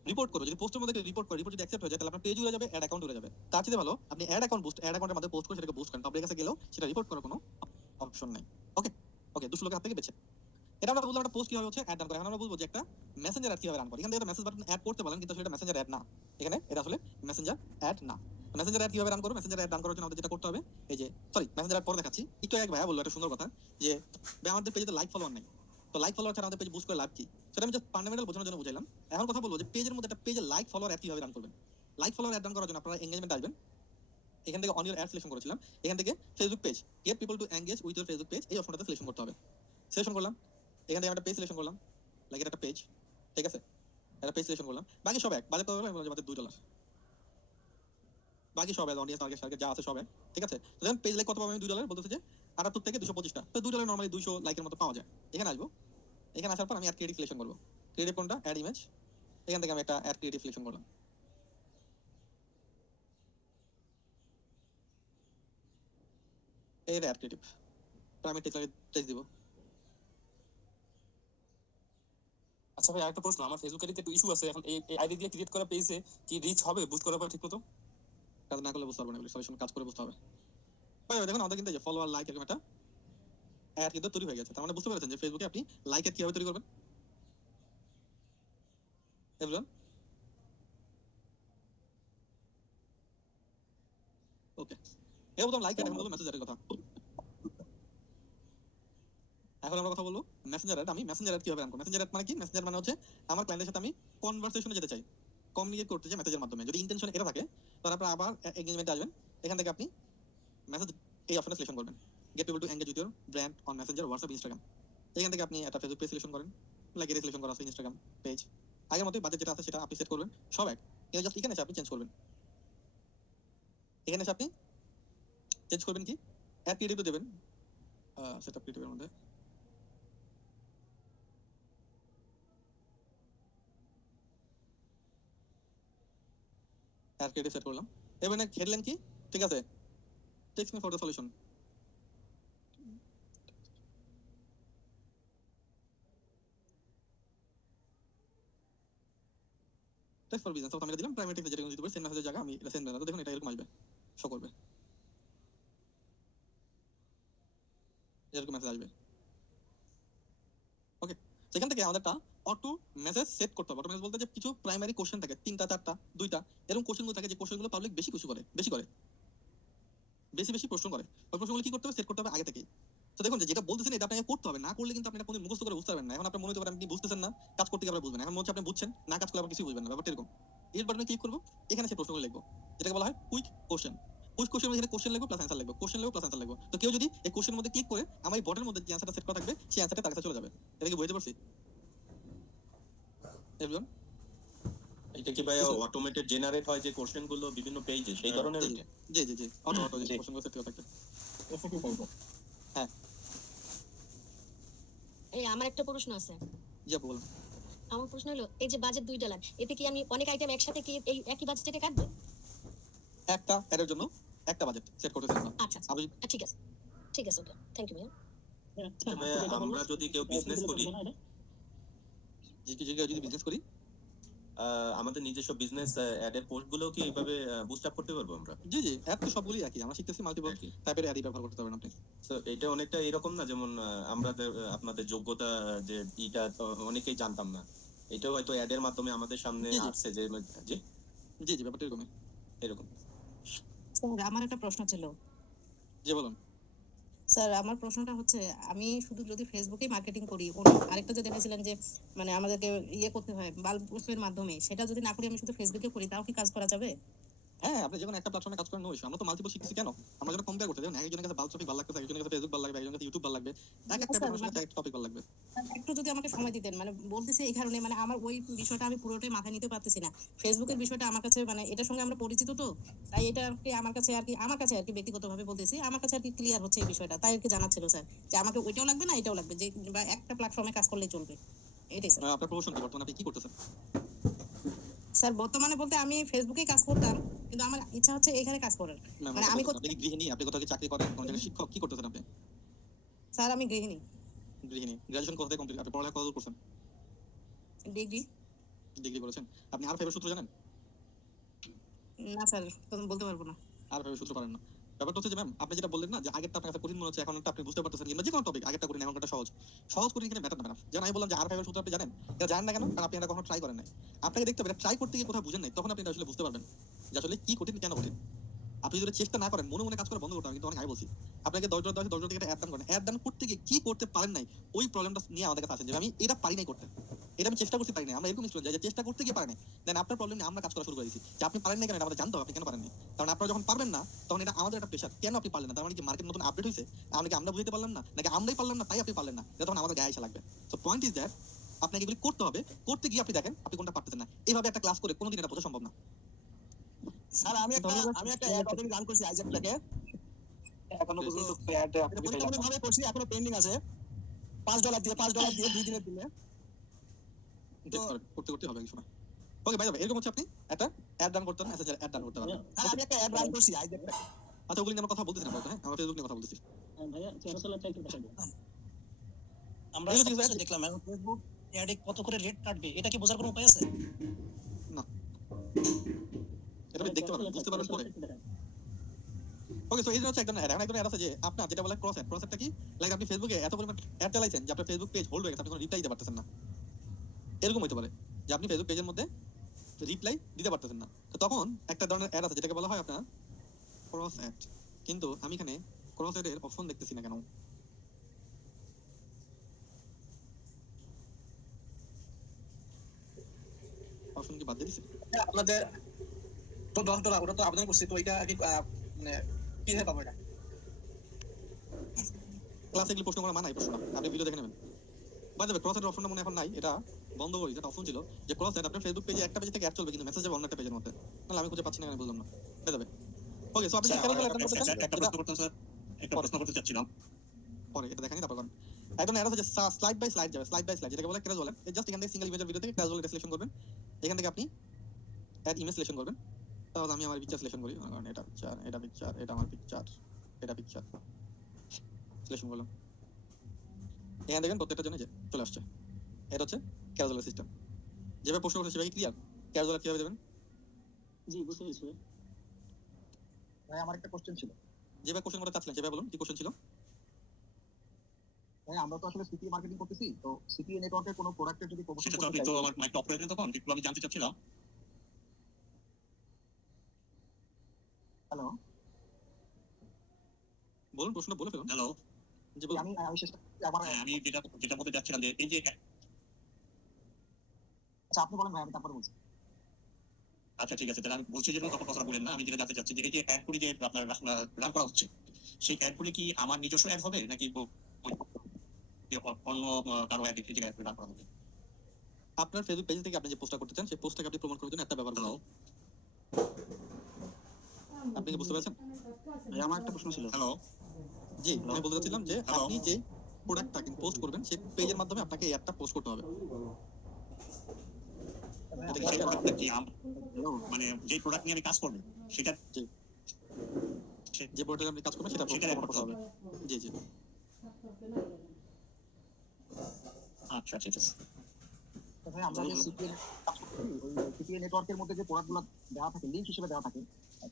রিপোর্ট করবে। যদি পোস্টের মধ্যে রিপোর্ট যদি অ্যাকসেপ্ট হয়ে যায় তাহলে আপনার পেজ উড়ে যাবে, অ্যাড অ্যাকাউন্ট উড়ে যাবে। তার চেয়ে ভালো আপনি অ্যাড অ্যাকাউন্টের মধ্যে পোস্ট করে সেটাকে বুস্ট করেন, পাবলিকের কাছে গেলেও সেটা রিপোর্ট করার কোনো অপশন নাই। ওকে, ওকে 200 লোকের হাত থেকে বেছে। এটা আমরা বললাম একটা পোস্ট কিভাবে হচ্ছে অ্যাড রান করে। এখন আমরা বলবো যে একটা মেসেঞ্জার অ্যাড কিভাবে রান করে। এখান থেকে মেসেজ বাটন অ্যাড করতে পারেন, কিন্তু আসলে এটা মেসেঞ্জার অ্যাড না। এখানে এটা আসলে মেসেঞ্জার অ্যাড না। মেসেঞ্জার অ্যাড কিভাবে রান করবো? মেসেঞ্জার অ্যাড রান করার জন্য আমাদের যেটা করতে হবে, এই যে সরি মেসেঞ্জার অ্যাড পরে দেখাচ্ছি। একটু এক ভাইয়া বললো একটা সুন্দর কথা যে ভাই আমাদের পেজে তো লাইক ফলোয়ার নাই, তো লাইক ফলোয়ার ছাড়া আমাদের পেজ বুস্ট করে লাভ কি? সেটা আমি জাস্ট ফান্ডামেন্টাল বোঝানোর জন্য বুঝাইলাম। এখন কথা বলবো যে পেজের মধ্যে একটা পেজে লাইক ফলোয়ার অ্যাড কিভাবে রান করবেন। লাইক ফলোয়ার অ্যাড রান করার জন্য আপনারা এঙ্গেজমেন্ট আসবেন। এখান থেকে অন ইউর অ্যাড সিলেকশন করেছিলাম, এখান থেকে Facebook page, gate people to engage with your Facebook page, এই অপশনটাতে সিলেকশন করতে হবে। সিলেকশন করলাম, এখান থেকে একটা পেজ সিলেকশন করলাম, লাইক এটা একটা পেজ, ঠিক আছে, একটা পেজ সিলেকশন করলাম। বাকি সব এক, বাজেট কত হলো? আমি বললাম যে $2, বাকি সব অডিয়েন্স টার্গেট যা আছে সব এক, ঠিক আছে। তো দেখেন পেজ লাইক কত পাবো আমি? $2 বলতেছে যে 78 থেকে 225টা, তো $2 নরমালি 200 লাইকের মতো পাওয়া যায়। এখানে আসবো, এখানে আসার পর আমি অ্যাড ক্রিয়েটিভ সিলেকশন করবো। ক্রিয়েটিভ কোনটা? Ad image. এখান থেকে আমি একটা অ্যাড ক্রিয়েটিভ সিলেকশন করলাম, এই অ্যাড ক্রিয়েটিভ। আমি টেক্সট দিব। আচ্ছা ভাই, আরেকটা প্রশ্ন, আমার ফেসবুক আইডিতে একটু ইস্যু আছে এখন। এই আইডি দিয়ে ক্রিয়েট করা পেজে কি রিচ হবে বুস্ট করার পর ঠিকমতো? কাজ না করলে বুঝতে পারবো না, সলিউশন কাজ করে বুঝতে হবে। ভাই দেখুন আমাদের কিন্তু ফলোয়ার লাইক এরকম একটা অ্যাড কিন্তু তৈরি হয়ে গেছে। তার মানে বুঝতে পেরেছেন যে ফেসবুকে আপনি লাইক অ্যাড কিভাবে তৈরি করবেন। এভরিওয়ান ওকে, এবার বললাম লাইক অ্যাড, এখন বলবো মেসেঞ্জারের কথা। এখন আমরা কথা বলবো মেসেঞ্জার অ্যাড। আমি মেসেঞ্জার অ্যাড কিভাবে রান করব? মেসেঞ্জার অ্যাড মানে কি? মেসেঞ্জার মানে হচ্ছে আমার ক্লায়েন্টের সাথে আমি কনভারসেশনে যেতে চাই, কমিউনিকেট করতে চাই মেসেজের মাধ্যমে। যদি ইন্টেনশন এটা থাকে তাহলে আপনি আবার এঙ্গেজমেন্টে আসবেন। এখান থেকে আপনি মেসেজ এই অপশনে সিলেকশন করবেন, gate people to engage with your brand on Messenger, WhatsApp, Instagram. এখান থেকে আপনি একটা ফেসবুক পেজ সিলেকশন করেন, লাইক এটা সিলেকশন করা আছে ইনস্টাগ্রাম পেজ। আগের মতোই বাজেট যেটা আছে সেটা আপনি সেট করবেন, সব এক। এটা জাস্ট এখানে এসে আপনি চেঞ্জ করবেন। এখানে এসে আপনি চেঞ্জ করবেন কি? অ্যাড ক্রিয়েটিভ দেবেন, সেটআপ ক্রিয়েটিভের মধ্যে অ্যাড ক্রিয়েটিভ সেট করলাম। এবার হেডলাইন কি? ঠিক আছে, text me for the solution. Text for business, আমি এটা দিলাম প্রাইমারি টেক্সট, যেটা দিতে পারি সেন্ড মেসেজের জায়গা আমি এটা সেন্ড মেসেজ। দেখুন এটা এরকম আসবে, শো করবে, এরকম মেসেজ আসবে। ওকে, সেখান থেকে আমাদেরটা অটো মেসেজ সেট করতে হবে। অটো মেসেজ বলতে যে কিছু প্রাইমারি কোশ্চেন থাকে, 3টা 4টা 2টা এরকম কোশ্চেনগুলো থাকে, যে কোশ্চেনগুলো পাবলিক বেশি বেশি করে বেশি প্রশ্ন করে। ওই প্রশ্নগুলো কি করতে হবে? সেট করতে হবে আগে থেকে। তো দেখুন যেটা বলতেছেন এটা আপনাকে করতে হবে, না করলে কিন্তু আপনি কোনো মুখস্থ করে বুঝতে পারবেন না। এখন আপনার মনে হতে পারে আপনি বুঝতেছেন না, কাজ করতে গিয়ে আপনি বুঝবেন। এখন মনে হচ্ছে আপনি বুঝছেন না, কাজ করলে আপনি কিছু বুঝবেন না। ব্যাপারটা এরকম। এর বাটনে ক্লিক করবো, এখানে সেই প্রশ্নগুলো লিখবো, যেটাকে বলা হয় কুইক কোশ্চেন। কুইক কোশ্চেন এখানে কোশ্চেন লিখবো প্লাস অ্যান্সার লিখবো, কোশ্চেন লিখবো প্লাস অ্যান্সার লিখবো। তো কেউ যদি এই কোশ্চেনের মধ্যে ক্লিক করে আমার এই বটের মধ্যে যে অ্যান্সারটা সেট করা থাকবে সেই অ্যান্সারটা তার কাছে চলে যাবে। এটা কি বুঝতে পারছি এভরিওয়ান? এটা কি ভাই অটোমেটেড জেনারেট হয় যে কোশ্চেন গুলো বিভিন্ন পেজে, সেই ধরনের? জি জি জি, অটো কোশ্চেনগুলো সেট করা থাকবে। হ্যাঁ, এই আমার একটা প্রশ্ন আছে। জি আপু বলুন। আমার প্রশ্ন হলো, এই যে বাজেট $2, এতে কি আমি অনেক আইটেম একসাথে কি এই একই বাজেটে কাটবে? একটা অ্যাডের জন্য একটা বাজেট সেট করতেছেন আমরা। আচ্ছা ঠিক আছে, ঠিক আছে, ওকে, থ্যাংক ইউ ভাইয়া। আমরা যদি কেউ বিজনেস করি, যদি বিজনেস করি, আমাদের নিজস্ব বিজনেস অ্যাডের পোস্ট গুলো কি এইভাবে বুস্ট আপ করতে পারবো আমরা? জি জি, অ্যাড তো সবগুলোই একই, আমরা শিখতেছি মাল্টিপল টাইপের অ্যাডই ব্যবহার করতে পারবেন আপনি। তো এটা অনেকটা এরকম না, যেমন আমাদের আপনাদের যোগ্যতা যে এটা তো অনেকেই জানতাম না, এটাও হয়তো অ্যাডের মাধ্যমে আমাদের সামনে আসছে যে জি জি জি, ব্যাপারটা এরকমই এরকম। স্যার আমার একটা প্রশ্ন ছিল। জি বলুন। স্যার আমার প্রশ্নটা হচ্ছে, আমি শুধু যদি ফেসবুকে মার্কেটিং করি, আরেকটা যে দেখেছিলেন যে মানে আমাদেরকে করতে হয় বাল্ব পোস্টের মাধ্যমে, সেটা যদি না করি আমি শুধু ফেসবুকে করি, তাও কি কাজ করা যাবে? হ্যাঁ, আপনি যখন একটা প্ল্যাটফর্মে কাজ করেন আমরা তো মাল্টিপল শিখতেছি কেন? আমরা যখন কম্পেয়ার করতে যাই, একজনের কাছে বাল্ব টপিক ভালো লাগবে, একজনের কাছে ফেসবুক ভালো লাগবে, একজনের কাছে ইউটিউব ভালো লাগবে, এক একটা প্ল্যাটফর্মের সাথে একটা টপিক ভালো লাগবে। একটু যদি আমাকে সময় দিতেন, মানে বলতেছি এই কারণে, মানে আমার ওই বিষয়টা আমি পুরোটাই মাথায় নিতে পারতেছি না। ফেসবুকের বিষয়টা আমার কাছে মানে এটার সঙ্গে আমরা পরিচিত, তো তাই এটা আর কি আমার কাছে আর কি ব্যক্তিগতভাবে বলতেছি, আমার কাছে আর কি ক্লিয়ার হচ্ছে এই বিষয়টা, তাই আর কি জানাচ্ছিল স্যার যে আমাকে ওইটাও লাগবে না এটাও লাগবে, যে বা একটা প্ল্যাটফর্মে কাজ করলেই চলবে, এটাই স্যার। আপনার প্রফেশন কি, বর্তমানে আপনি কি করতেছেন? স্যার বর্তমানে বলতে আমি ফেসবুকেই কাজ করতাম, কিন্তু আমার ইচ্ছা হচ্ছে এখানে কাজ করার। মানে আমি আপনি কি গৃহিণী? আপনি কোথাও কি চাকরি করেন? কোন জায়গায় শিক্ষক? কি করতেছেন আপনি? স্যার আমি গৃহিণী। গৃহিণী। গ্র্যাজুয়েশন কোথা থেকে কমপ্লিট? আপনি পড়ালেখা কতদূর করছেন? ডিগ্রি করেছেন। আপনি আর ফাইভের সূত্র জানেন? না স্যার, বলতে পারবো না। আর ফাইভের সূত্র পারেন না? ব্যাপারটা হচ্ছে যে ম্যাম আপনি যেটা বললেন না যে আগেরটা আপনার কাছে কঠিন মনে হচ্ছে, এখন আপনি বুঝতে পারতেছেন কিংবা যে কোনো টপিক আগেরটা কঠিন এখন সহজ সহজ কঠিন এখানে ম্যাটার না ম্যাডাম। যেন আমি বললাম যে R5 এর সূত্র আপনি জানেন, এটা জানেন না কেন? কারণ আপনি এটা কখনো ট্রাই করেন নাই। আপনাকে দেখতে হবে এটা ট্রাই করতে গিয়ে কোথাও বুঝেন নাই, তখন আপনি এটা আসলে বুঝতে পারবেন যে আসলে কি কঠিন কেন কঠিন। আপনি যদি চেষ্টা না করেন, মনে মনে কাজ করা বন্ধ করতে হবে, কিন্তু অনেক আগে বলছি আপনাকে 10 থেকে অ্যাড ডান করেন, অ্যাড ডান করতে গিয়ে কি করতে পারেন নাই ওই প্রবলেমটা নিয়ে আমাদের কাছে আসেন যে আমি এটা পারি নাই করতে, এটা আমি চেষ্টা করতে পারি না। আমরা এরকম স্টুডেন্ট যে চেষ্টা করতে গিয়ে পারে নাই, দেন আপনার প্রবলেম নিয়ে আমরা কাজ করা শুরু করে দিয়েছি যে আপনি পারেন না কেন, এটা আমাদের জানতে হবে আপনি কেন পারেন না। কারণ আপনারা যখন পারবেন না তখন এটা আমাদের একটা প্রেশার, কেন আপনি পারলেন না, তার মানে কি মার্কেট নতুন আপডেট হয়েছে, আমাকে আমরা বুঝতে পারলাম না, নাকি আমরাই পারলাম না তাই আপনি পারলেন না, এটা তখন আমাদের গায়ে এসে লাগবে। সো পয়েন্ট ইজ দ্যাট আপনাকে এগুলি করতে হবে, করতে গিয়ে আপনি দেখেন আপনি কোনটা পারতেছেন না। এইভাবে একটা ক্লাস করে কোনোদিন এটা বোঝা সম্ভব না। স্যার আমি একটা অ্যাড অলরেডি রান করছি আইজ্যাকটাকে, এখনো পর্যন্ত অ্যাড আপনি পরীক্ষামূলক ভাবে করছি, এখনো পেন্ডিং আছে। $5 দিয়ে 2 দিনের দিনে করতে করতে হবে এক সময়। ওকে ভাই, এরকম হচ্ছে আপনি একটা অ্যাড রান করতে পারেন, মেসেজের অ্যাড রান করতে পারবেন। আমি একটা অ্যাড রান করছি আইজ্যাকটাকে। আচ্ছা ওগুলি নিয়ে আমরা কথা বলতেছি না, হ্যাঁ আমরা ফেসবুক নিয়ে কথা বলতেছি। ভাইয়া ক্যারোসেলটা একটু দেখাই দিন। আমরা সবকিছু দেখলাম, এখন ফেসবুক অ্যাডে কত করে রেট কাটবে এটা কি বোঝার কোনো উপায় আছে? না, এটা আপনি দেখতে পারবেন, বুঝতে পারবেন পরে। ওকে, সো এই হচ্ছে একদম অ্যাড। এখন একদম অ্যাড আছে যে আপনার যেটা বলে ক্রস অ্যাড। ক্রস অ্যাডটা কি? লাইক আপনি ফেসবুকে এত পরিমাণ অ্যাড চালাইছেন যে আপনার ফেসবুক পেজ হোল্ড হয়ে গেছে, আপনি কোনো রিপ্লাই দিতে পারতেছেন না। এরকম হতে পারে যে আপনি ফেসবুক পেজের মধ্যে রিপ্লাই দিতে পারতেছেন না, তো তখন একটা ধরনের অ্যাড আছে যেটাকে বলা হয় আপনার ক্রস অ্যাড। কিন্তু আমি এখানে ক্রস অ্যাড এর অপশন দেখতেছি না কেন? অপশন কি বাদ দিয়ে দিছে? আপনাদের তো $10 ওটা তো আবেদন করছি, তো এটা কি মানে কি হবে এটা? ক্লাসে এগুলো প্রশ্ন করা মানাই প্রশ্ন, আপনি ভিডিও দেখে নেবেন। By the way, cross ad অপশনটা মনে এখন নাই, এটা বন্ধ করে দিয়েছে। অপশন ছিল যে ক্রস অ্যাড আপনার ফেসবুক পেজে একটা পেজ থেকে অ্যাড চলবে কিন্তু মেসেজ যাবে অন্য একটা পেজের মধ্যে। তাহলে আমি খুঁজে পাচ্ছি না কেন বুঝলাম না। By the way, okay, so আপনি কি ক্যারোসেল অ্যাড করতে চান? একটা প্রশ্ন করতে স্যার, একটা প্রশ্ন করতে চাচ্ছিলাম। পরে এটা দেখানি তারপর করেন। একদম অ্যাড আছে যে স্লাইড বাই স্লাইড যাবে, স্লাইড বাই স্লাইড যেটাকে বলে ক্যারোসেল। এই জাস্ট এখান থেকে সিঙ্গেল ইমেজের ভিডিও থেকে ক্যারোসেল সিলেকশন করবেন, এখান থেকে আপনি অ্যাড ইমেজ সিলেকশন করবেন। তাহলে আমি আমার পিকচার সিলেকশন করি, কারণ এটা পিকচার, এটা পিকচার, এটা আমার পিকচার, এটা পিকচার সিলেকশন করলাম। এখানে দেখেন প্রত্যেকটার জন্য যে চলে আসছে। এটা হচ্ছে ক্যারোসেল সিস্টেম। যেভাবে প্রশ্ন করছে সেভাবে ক্লিয়ার। ক্যারোসেল কিভাবে দেবেন? জি বুঝতে পেরেছি। ভাই আমার একটা কোশ্চেন ছিল। যেভাবে কোশ্চেন করতে চাচ্ছিলেন সেভাবে বলুন, কি কোশ্চেন ছিল? ভাই আমরা তো আসলে সিপিএ মার্কেটিং করতেছি, তো সিপিএ নেটওয়ার্কের কোনো প্রোডাক্টের যদি প্রমোশন সেটা তো করতে আপনি চাই, তো আমার মাইকটা অফ করে দিন, তখন একটু আমি জানতে চাচ্ছিলাম। হ্যালো বলুন, প্রশ্ন বলে ফেলুন। হ্যালো, জি বলুন। আমি শেষ আমার আমি যেটা বলতে চাচ্ছিলাম যে এই যে আচ্ছা আপনি বলেন ভাই, আমি তারপরে বলছি। আচ্ছা ঠিক আছে, তাহলে আমি বলছি যে তখন কথা বলেন না। আমি যেটা জানতে চাচ্ছি যে এই যে অ্যাডগুলি যে আপনার রান করা হচ্ছে, সেই অ্যাডগুলি কি আমার নিজস্ব অ্যাড হবে নাকি অন্য কারো অ্যাড এই জায়গায় রান করা হবে? আপনার ফেসবুক পেজ থেকে আপনি যে পোস্টটা করতে চান সেই পোস্টটাকে আপনি প্রমোট করার জন্য একটা ব্যবহার করুন। আপনি কি বুঝতে পারছেন? আমার একটা প্রশ্ন ছিল। হ্যালো, জি আমি বলতে চাচ্ছিলাম যে আপনি যে প্রোডাক্টটা পোস্ট করবেন সেই পেজের মাধ্যমে আপনাকে এই অ্যাডটা পোস্ট করতে হবে। মানে যে প্রোডাক্ট নিয়ে আমি কাজ করব সেটা যে প্রোডাক্টে আপনি কাজ করবেন সেটা প্রমোট করতে হবে। জি জি আচ্ছা ঠিক আছে। ভাই আমরা যে সিপিএ নেটওয়ার্কের মধ্যে যে প্রোডাক্টগুলো দেওয়া থাকে লিংক হিসেবে দেওয়া থাকে,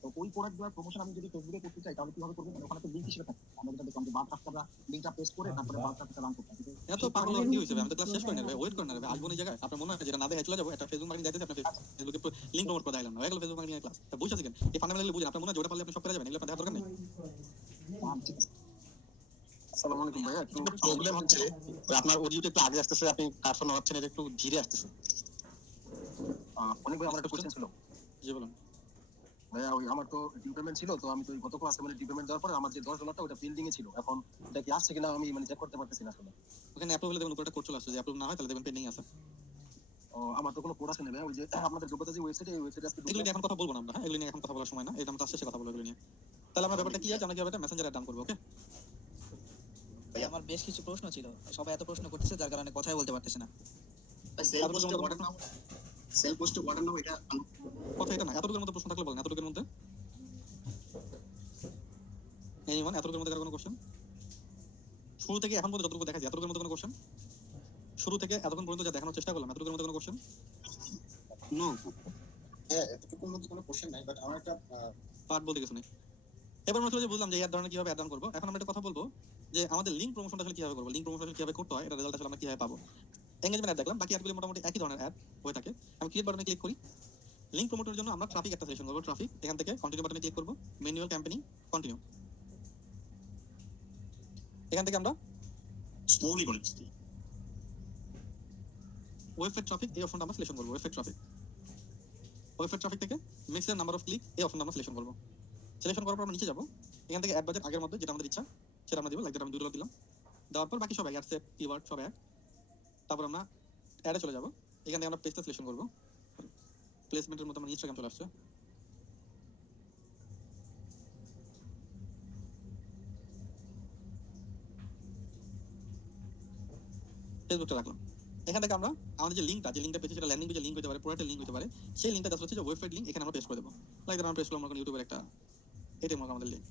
তো ওই প্রোডাক্টগুলোর প্রমোশন আমি যদি ফেসবুকে করতে চাই তাহলে কিভাবে করব? মানে ওখানে তো লিংক হিসেবে থাকে, আমরা যেটা দেখলাম যে বার কাস্টমাররা লিংকটা পেস্ট করে তারপরে বার কাস্টমার রান করতে থাকে। এত পাগল কি হইছে ভাই? আমি তো ক্লাস শেষ করে নেব, ওয়েট করে নেব, আসবো না জায়গায়। আপনার মনে হয় যেটা না দেখে চলে যাবো, একটা ফেসবুক মার্কেটিং যাইতেছে, আপনি ফেসবুকে লিংক প্রমোট করে দিলাম না, এগুলো ফেসবুক মার্কেটিং ক্লাস। তা বুঝছেন কেন এই ফান্ডামেন্টালি বুঝেন? আপনার মনে হয় যেটা পারলে আপনি সব করে যাবেন, এগুলো আপনার দেখার দরকার নেই। আসসালামু আলাইকুম ভাইয়া, একটু প্রবলেম হচ্ছে আপনার অডিওটা একটু আগে আসতেছে, আপনি কারশন হচ্ছেন, এটা একটু ধীরে আসতেছে। অনেক ভাই আমার একটা কোশ্চেন ছিল। জি বলুন। ভাইয়া ওই আমার তো ডিউ পেমেন্ট ছিল, তো আমি তো গত ক্লাসে মানে ডিউ পেমেন্ট দেওয়ার পরে আমার যে $10টা ওটা পেন্ডিং এ ছিল, এখন এটা কি আসছে কিনা আমি মানে চেক করতে পারতেছি না আসলে। ওখানে অ্যাপ্রুভ হলে দেখুন উপরে একটা কোড চলে আসছে, যে অ্যাপ্রুভ না হয় তাহলে দেখবেন পেন্ডিং আছে। আমার তো কোনো কোড আসে না ভাইয়া, ওই যে আপনাদের যোগ্যতা যে ওয়েবসাইটে, এই ওয়েবসাইটে আজকে এগুলো নিয়ে এখন কথা বলবো না আমরা, হ্যাঁ এগুলো নিয়ে এখন কথা বলার সময় না, এটা আমরা শেষে কথা বলবো এগুলো নিয়ে। তাহলে আমরা ব্যাপারটা কি আছে, আমরা কিভাবে মেসেঞ্জারে অ্যাড ডান করব? ওকে ভাই আমার বেশ কিছু প্রশ্ন ছিল, সবাই এত প্রশ্ন করতেছে যার কারণে কথাই বলতে পারতেছে না। সেল পোস্টে অর্ডার নাও, এটা কথা এটা না। এতটুকুর মধ্যে প্রশ্ন থাকলে বলেন, এতটুকুর মধ্যে এনিওয়ান, এতটুকুর মধ্যে কোনো কোশ্চেন? শুরু থেকে এখন পর্যন্ত যতটুকু দেখাচ্ছি এতটুকুর মধ্যে কোনো কোশ্চেন? শুরু থেকে এতক্ষণ পর্যন্ত যা দেখানোর চেষ্টা করলাম এতটুকুর মধ্যে কোনো কোশ্চেন? নো এতটুকুর মধ্যে কোনো কোশ্চেন নাই, বাট আমার একটা পার্ট বলতে কিছু নেই। এবার আমরা আসলে বুঝলাম যে এই ধরনের কিভাবে অ্যাড অন করবো। এখন আমরা একটা কথা বলবো যে আমাদের লিঙ্ক প্রমোশনটা আসলে কিভাবে করবো, লিঙ্ক প্রমোশন কিভাবে করতে হয়, এটা রেজাল্ট আসলে আমরা কিভাবে পাবো। এঙ্গেজমেন্ট অ্যাড দেখলাম, বাকি অ্যাডগুলো মোটামুটি একই ধরনের অ্যাড হয়ে থাকে। আমি ক্রিয়েট বাটনে ক্লিক করি, লিঙ্ক প্রমোটের জন্য আমরা ট্রাফিক একটা সিলেকশন করবো, ট্রাফিক। এখান থেকে কন্টিনিউ বাটনে ক্লিক করবো, ম্যানুয়াল ক্যাম্পেইনিং কন্টিনিউ। এখান থেকে আমরা স্লোলি করে দিচ্ছি। ওয়েবসাইট ট্রাফিক এই অপশনটা আমরা সিলেকশন করবো, ওয়েবসাইট ট্রাফিক। ওয়েবসাইট ট্রাফিক থেকে ম্যাক্সিমাম নাম্বার অফ ক্লিক এই অপশনটা আমরা সিলেকশন করবো। সিলেকশন করার পর আমরা নিচে যাবো, এখান থেকে অ্যাড বাজেট আগের মধ্যে যেটা আমাদের ইচ্ছা সেটা আমরা দিব, লাইক আমি $2 দিলাম। দেওয়ার পর বাকি সব অ্যাড সেট কিওয়ার্ড সব অ্যাড। তারপর আমরা অ্যাডে চলে যাবো, এখান থেকে আমরা পেজটা সিলেকশন করবো। প্লেসমেন্টের মতো আমার ইনস্টাগ্রাম চলে আসছে। ফেসবুকটা রাখলাম। এখান থেকে আমরা আমাদের যে লিঙ্কটা পেয়েছি সেটা ল্যান্ডিং পেজের লিঙ্ক হতে পারে, প্রোডাক্টের লিঙ্ক হতে পারে। সেই লিঙ্কটা জাস্ট হচ্ছে যে ওয়েবসাইট লিঙ্ক, এখানে আমরা পেস্ট করে দেবো। লাইক আমরা পেস্ট করলাম ইউটিউবের একটা, এটাই আমাদের লিঙ্ক।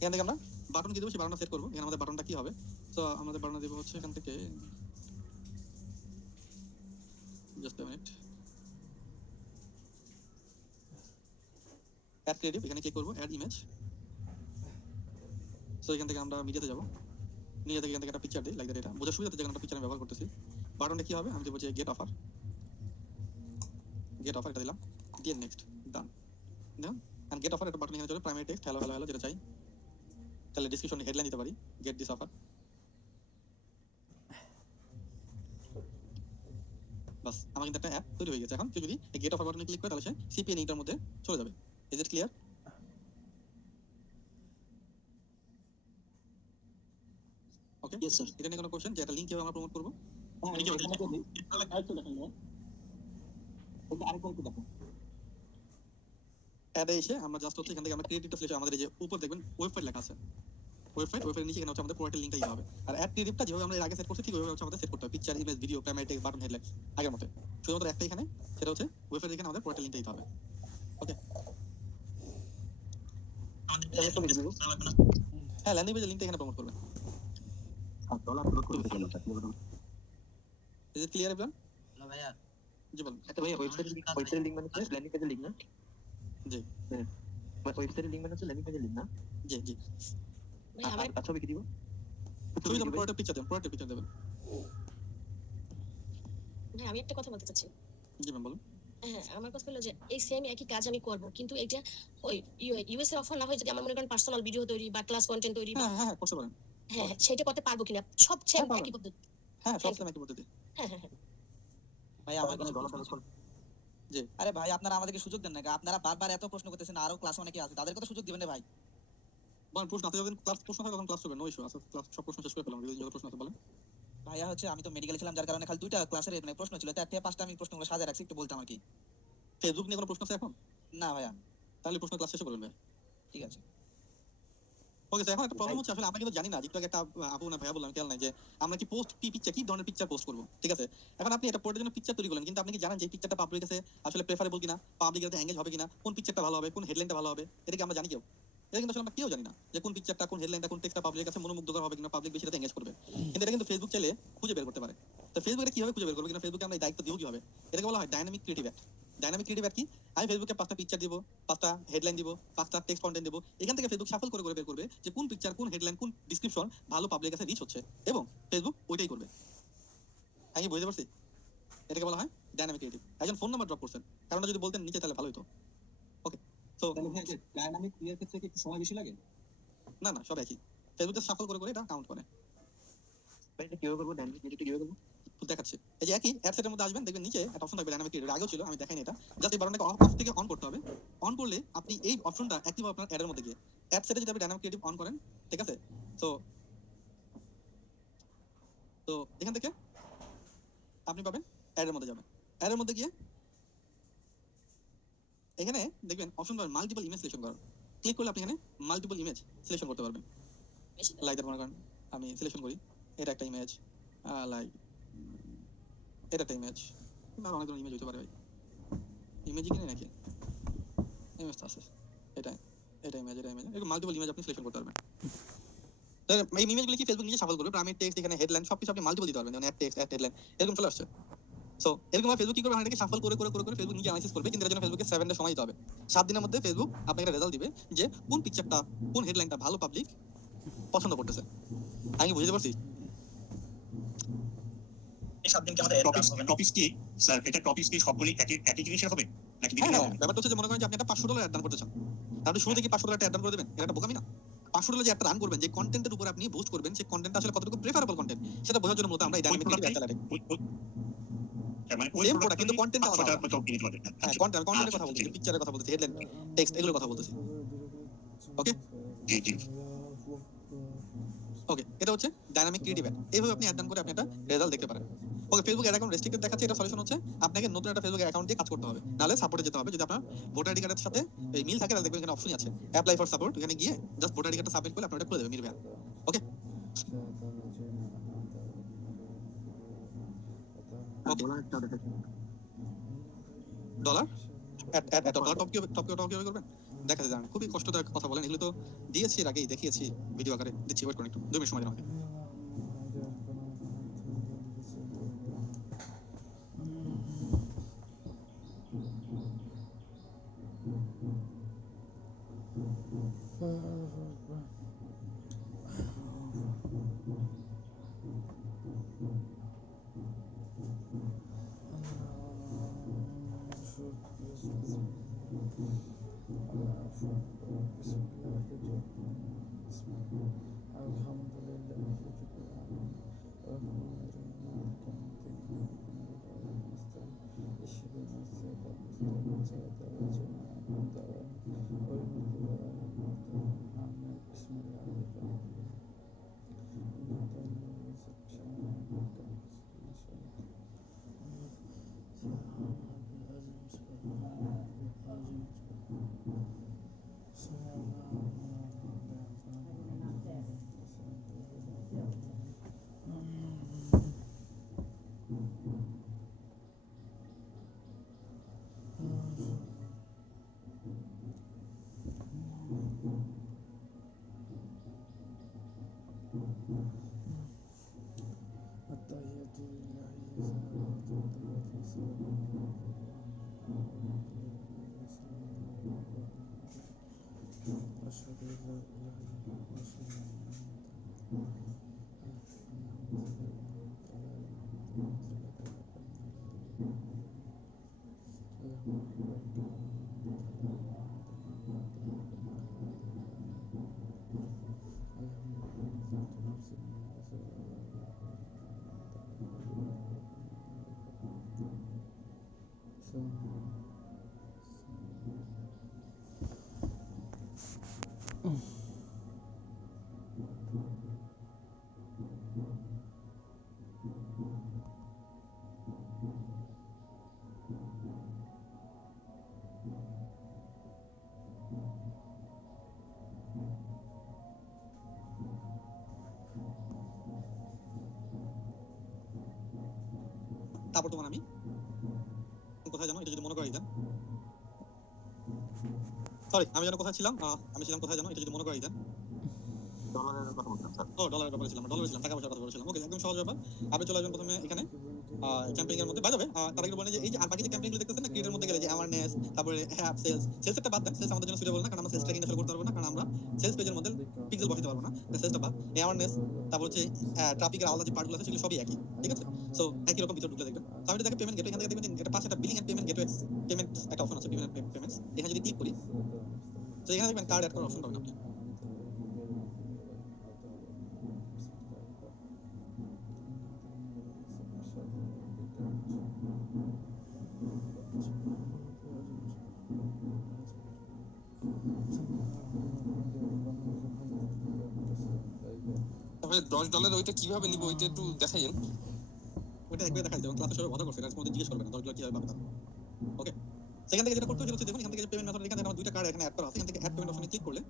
এখান থেকে আমরা বাটন কি দেবো, সেই বাটনটা সেট করবো। এখানে আমাদের বাটনটা কি হবে, তো আমাদের বাটন দেবো হচ্ছে এখান থেকে just a minute, add creative, এখানে ক্লিক করবো, অ্যাড ইমেজ। সো এখান থেকে আমরা মিডিয়াতে যাবো, নিয়ে থেকে এখান থেকে একটা পিকচার দিই, লাইক এটা বোঝার সুবিধাতে যেখানে একটা পিকচার আমি ব্যবহার করতেছি। বাটনটা কি হবে, আমি দেবো যে গেট অফার, এটা দিলাম, দিয়ে নেক্সট ডান। দেখুন এন্ড গেট অফার একটা বাটন এখানে চলে, primary text hello hello hello যেটা চাই, তাহলে ডেসক্রিপশনে হেডলাইন দিতে পারি গেট দিস অফার। বাস আমার কিন্তু একটা অ্যাপ তৈরি হয়ে গেছে। এখন কেউ যদি এই গেট অফার বাটনে ক্লিক করে তাহলে সে সিপিএন ইন্টার মধ্যে চলে যাবে। Is it clear? Okay, yes sir. এটা নিয়ে কোনো কোশ্চেন যে একটা লিংক কিভাবে আমরা প্রমোট করব? অ্যাডে এসে আমরা জাস্ট হচ্ছে এখান থেকে আমরা ক্রিয়েটিভটা সিলেক্ট, আমাদের এই যে উপর দেখবেন ওয়েবসাইট লেখা আছে, ওয়েবসাইটের নিচে এখানে হচ্ছে আমাদের প্রোডাক্টের লিংকটা দিতে হবে। আর অ্যাড ক্রিয়েটিভটা যেভাবে আমরা এর আগে সেট করছি ঠিক ওইভাবে হচ্ছে আমাদের সেট করতে হবে, picture, image, video, primary text, button, headline আগের মতো। শুধুমাত্র একটা এখানে, সেটা হচ্ছে ওয়েবসাইট, এখানে আমাদের প্রোডাক্টের লিংকটা দিতে হবে। ওকে, হ্যাঁ ল্যান্ডিং পেজের লিংকটা এখানে প্রমোট করবেন। Is it clear everyone? Hello ভাইয়া। জি বলুন। আচ্ছা ভাইয়া, ওয়েবসাইটের লিংক মানে হচ্ছে ল্যান্ডিং পেজের লিংক না? জি হ্যাঁ, ওয়েবসাইটের লিংক মানে হচ্ছে ল্যান্ডিং পেজের লিংক না? জি জি। ভাই আমার আর ছবি কি দিব? ছবি দেবেন, প্রোডাক্টের পিকচার দেবেন, প্রোডাক্টের পিকচার দেবেন। ভাই আমি একটা কথা বলতে চাচ্ছি। জি ম্যাম বলুন। হ্যাঁ, আমার কথা হলো যে এই সেম একই কাজ আমি করব, কিন্তু এটা ওই ইউএস এর অফার না হয় যদি আমার মনে করেন পার্সোনাল ভিডিও তৈরি বা ক্লাস কন্টেন্ট তৈরি বা হ্যাঁ করতে পারেন। হ্যাঁ সেটা করতে পারবো কিনা, সব সেম একই পদ্ধতি। হ্যাঁ সব সেম একই পদ্ধতি। হ্যাঁ হ্যাঁ হ্যাঁ। ভাই আমার কাছে জি। আরে ভাই আপনারা আমাদেরকে সুযোগ দেন না, আপনারা বারবার এত প্রশ্ন করতেছেন, আরো ক্লাস অনেকে আছে, তাদের কথা সুযোগ দিবেন না ভাই। বলেন প্রশ্ন আছে, যখন ক্লাস প্রশ্ন থাকে তখন ক্লাস করবেন, নো ইস্যু আছে। ক্লাস সব প্রশ্ন শেষ করে ফেলাম, যদি যত প্রশ্ন আছে বলেন। ভাইয়া হচ্ছে আমি তো মেডিকেল ছিলাম, যার কারণে খালি দুইটা ক্লাসের মানে প্রশ্ন ছিল, তার থেকে পাঁচটা আমি প্রশ্নগুলো সাজিয়ে রাখছি, একটু বলতাম আর কি। ফেসবুক নিয়ে কোনো প্রশ্ন আছে এখন? না ভাইয়া। তাহলে প্রশ্ন ক্লাস শেষে করবেন ভাই। ঠিক আছে। ওকে স্যার, এখন একটা প্রবলেম হচ্ছে আসলে আমরা কিন্তু জানি না, যেটা একটা আপু না ভাইয়া বললাম খেয়াল নাই যে আমরা কি পোস্ট পিকচার কি ধরনের পিকচার পোস্ট করব, ঠিক আছে? এখন আপনি এটা পোস্টের জন্য পিকচার তৈরি করলেন, কিন্তু আপনি কি জানেন যে পিকচারটা পাবলিক কাছে আসলে প্রেফারেবল কিনা, পাবলিকের কাছে এঙ্গেজ হবে কিনা, কোন পিকচারটা ভালো হবে, কোন হেডলাইনটা ভালো হবে, এটা কি আমরা জানি কেউ? এটা কিন্তু আসলে আমরা কেউ জানি না যে কোন পিকচারটা, কোন হেডলাইনটা, কোন টেক্সটটা পাবলিকের কাছে মনোমুগ্ধকর হবে কিনা, পাবলিক বেশি এঙ্গেজ করবে। কিন্তু এটা কিন্তু ফেসবুক চাইলে খুঁজে বের করতে পারে। তো ফেসবুক এটা কিভাবে খুঁজে বের করবে কিনা, ফেসবুকে আমরা এই দায়িত্ব দিও কিভাবে? এটাকে বলা হয় dynamic creative ad. Dynamic creative ad কি? আমি ফেসবুকে 5টা পিকচার দিব, 5টা হেডলাইন দিব, 5টা টেক্সট কন্টেন্ট দিব, এখান থেকে ফেসবুক শাফল করে করে বের করবে যে কোন পিকচার, কোন হেডলাইন, কোন ডেসক্রিপশন ভালো পাবলিকের কাছে রিচ হচ্ছে, এবং ফেসবুক ওইটাই করবে। আমি বুঝতে পারছি? এটাকে বলা হয় ডাইনামিক ক্রিয়েটিভ। একজন ফোন নাম্বার ড্রপ করছেন, কারণটা যদি বলতেন নিচে তাহলে ভালো হতো। ওকে, সো ডাইনামিক ক্রিয়েট করতে কি একটু সময় বেশি লাগে? না না, সব একই। ফেসবুকে শাফল করে করে এটা কাউন্ট করে। ভাই এটা কিভাবে করব? ডাইনামিক ক্রিয়েটিভ কিভাবে করব? দেখাচ্ছি, এই যে একই অ্যাড সেটের মধ্যে আসবেন, দেখবেন নিচে একটা অপশন থাকবে ডাইনামিক ক্রিয়েটিভ, আগেও ছিল আমি দেখাইনি এটা। জাস্ট এই বাটনটাকে অফ থেকে অন করতে হবে। অন করলে আপনি এই অপশনটা অ্যাক্টিভ হবে আপনার অ্যাডের মধ্যে গিয়ে। অ্যাড সেটে যদি আপনি ডাইনামিক ক্রিয়েটিভ অন করেন, ঠিক আছে, তো এখান থেকে আপনি পাবেন অ্যাডের মধ্যে যাবেন। অ্যাডের মধ্যে গিয়ে এখানে দেখবেন অপশন পাবেন মাল্টিপল ইমেজ সিলেকশন করার। ক্লিক করলে আপনি এখানে মাল্টিপল ইমেজ সিলেকশন করতে পারবেন। লাইক মনে করেন আমি সিলেকশন করি, এটা একটা ইমেজ, লাইক এটা একটা ইমেজ, আর অনেক ধরনের ইমেজ হতে পারে ভাই। ইমেজই কিনে নাকি ইমেজ আছে, এটা এটা ইমেজ, এটা ইমেজ, এরকম মাল্টিপল ইমেজ আপনি সিলেকশন করতে পারবেন। এই ইমেজগুলো কি ফেসবুক নিজে শাফল করবে, প্রাইমারি টেক্সট, এখানে হেডলাইন সবকিছু আপনি মাল্টিপল দিতে পারবেন, যেমন অ্যাড টেক্সট, অ্যাড হেডলাইন এরকম চলে আসছে। সো এরকম ফেসবুক কি করবে, এটাকে শাফল করে করে করে করে ফেসবুক নিজে অ্যানালাইসিস করবে, কিন্তু এর জন্য ফেসবুকে 7 ডে সময় দিতে হবে। 7 দিনের মধ্যে ফেসবুক আপনাকে একটা রেজাল্ট দিবে যে কোন পিকচারটা, কোন হেডলাইনটা ভালো পাবলিক পছন্দ করতেছে। আমি কি বুঝতে পারছি? এই 7 দিন কি আমাদের টপিকস কি স্যার, এটা টপিকস কি সবগুলি একই একই জিনিসের হবে নাকি বিভিন্ন হ্যাঁ, হবে? ব্যাপারটা হচ্ছে যে মনে করেন যে আপনি একটা $500 অ্যাড রান করতে চান, তাহলে শুরু থেকে $500 অ্যাড রান করে দেবেন, এটা একটা বোকামি না? $500 যে একটা রান করবেন, যে কন্টেন্টের উপর আপনি বুস্ট করবেন, সেই কন্টেন্টটা আসলে কতটুকু প্রেফারেবল কন্টেন্ট সেটা বোঝার জন্য মূলত আমরা এই ডাইনামিক ক্রিয়েটিভ অ্যাড চালাই। মানে সেম প্রোডাক্ট কিন্তু কন্টেন্ট আলাদা। কন্টেন্ট হ্যাঁ, কন্টেন্টের কথা বলতেছি, পিকচারের কথা বলতেছি, হেডলাইন, টেক্সট, এগুলোর কথা বলতেছি। ওকে জি জি ওকে, এটা হচ্ছে ডাইনামিক ক্রিয়েটিভ অ্যাড। এইভাবে আপনি অ্যাড রান করে আপনি একটা রেজাল্ট দেখতে পারেন। ওকে, ফেসবুক অ্যাড অ্যাকাউন্ট রেস্ট্রিক্টেড দেখাচ্ছে, এটা সলিউশন হচ্ছে আপনাকে নতুন একটা ফেসবুক অ্যাকাউন্ট দিয়ে কাজ করতে হবে, নাহলে সাপোর্টে যেতে হবে। যদি আপনার ভোটার আইডি কার্ডের সাথে এই মিল থাকে, তাহলে দেখবেন এখানে অপশন আছে অ্যাপ্লাই ফর সাপোর্ট, এখানে গিয়ে জাস্ট ভোটার আইডি কার্ডটা সাবমিট করলে আপনার এটা খুলে দেবে মিরবে। ওকে ডলার টপ কিভাবে করবেন দেখা যায়, জানেন খুবই কষ্টদায়ক কথা বলেন, এগুলো তো দিয়েছি এর আগেই, দেখিয়েছি ভিডিও আকারে, দিচ্ছি, ওয়েট করুন একটু 2 মিনিট সময় দিন আমাকে। তারপর তোমার আমি কোথায় জানো, এটা যদি মনে করাই দেন, সরি আমি যেন কোথায় ছিলাম, আমি ছিলাম কোথায় জানো, এটা যদি মনে করাই দেন, ডলারের কথা বলছিলাম স্যার। ডলারের ব্যাপারে ছিলাম, ডলার ছিলাম, টাকা পয়সার কথা বলছিলাম। ওকে, একদম সহজ ব্যাপার। আপনি চলে আসবেন প্রথমে এখানে ক্যাম্পেইন এর মধ্যে, বাই দ্য ওয়ে তার আগে বলেন যে এই যে আর বাকি যে ক্যাম্পেইন গুলো দেখতেছেন না, ক্রিয়েটের মধ্যে গেলে যে অ্যাওয়ারনেস, তারপরে অ্যাপ সেলসটা বাদ দেন, সেলস আমাদের জন্য সুটেবল না, কারণ আমরা সেলস ট্র্যাকিং আসলে করতে পারবো না, কারণ আমরা সেলস পেজের মধ্যে পিক্সেল বসাতে পারবো না, সেলসটা বাদ। অ্যাওয়ারনেস, তারপর হচ্ছে ট্রাফিকের আলাদা যে পার্টগুলো আছে সেগুলো সবই একই, ঠিক আছে? সো একই রকম ভিতর ঢুকলে দেখবেন। তো আমি দেখেন পেমেন্ট গেটওয়ে, এখান থেকে দেখবেন এটা পাশে একটা billing and payment gateway, payment একটা অপশন আছে, পেমেন্টস, এখানে যদি ক্লিক করি তো এখানে দেখবেন কার্ড অ্যাড করার অপশন পাবেন আপনি। তাহলে $10 ওইটা কিভাবে নিব, ওইটা একটু দেখাইন। ওইটা একবার দেখাই দেবেন, ক্লাসে সবাই কথা করছে, এটা মধ্যে জিজ্ঞেস করবেন $10 কিভাবে পাবেন। ওকে, সেখান থেকে যেটা করতে হচ্ছে দেখুন, এখান থেকে পেমেন্ট মেথড, এখানে আমার দুইটা কার্ড এখানে অ্যাড করা আছে, এখান থেকে অ্যাড পেমেন্ট অপশনে ক্লিক করলে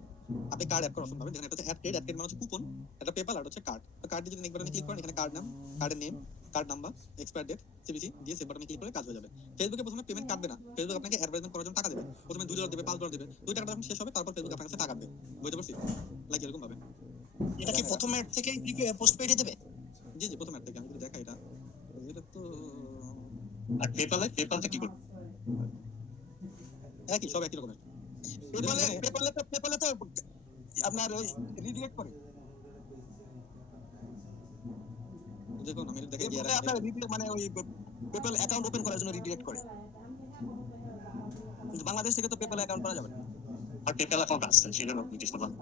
আপনি কার্ড অ্যাড করার অপশন পাবেন। যেখানে একটা হচ্ছে অ্যাড ক্রেড মানে হচ্ছে কুপন, একটা পেপাল, আর হচ্ছে কার্ড। তো কার্ড যদি নেক্সট বাটনে ক্লিক করেন, এখানে কার্ড নাম, কার্ডের name, card number, expire date, CVC দিয়ে সেভ বাটনে ক্লিক করে কাজ হয়ে যাবে। ফেসবুকে প্রথমে পেমেন্ট কাটবে না, ফেসবুক আপনাকে অ্যাডভার্টাইজমেন্ট করার জন্য টাকা দেবে, প্রথমে $2 দেবে, $5 দেবে, 2 টাকা যখন শেষ হবে তারপর ফেসবুক আপনার কাছে টাকা দেবে। বুঝতে পারছি? লাইক এরকম ভাবে এটা কি প্রথম অ্যাড থেকে পোস্ট পেইডে দেবে? জি জি, প্রথম অ্যাড থেকে। আমি যদি দেখাই এটা, এটা তো আর পেপালটা কি করবে? একই, সব একই রকমের। পেপালে তো আপনার ওই রিডিরেক্ট করে। দেখুন আমি দেখে পেপালে আপনার রিডিরেক্ট মানে ওই পেপাল অ্যাকাউন্ট ওপেন করার জন্য রিডিরেক্ট করে। কিন্তু বাংলাদেশ থেকে তো পেপাল অ্যাকাউন্ট করা যাবে না। আর পেপাল অ্যাকাউন্ট আছে সেটা জিজ্ঞেস করলাম।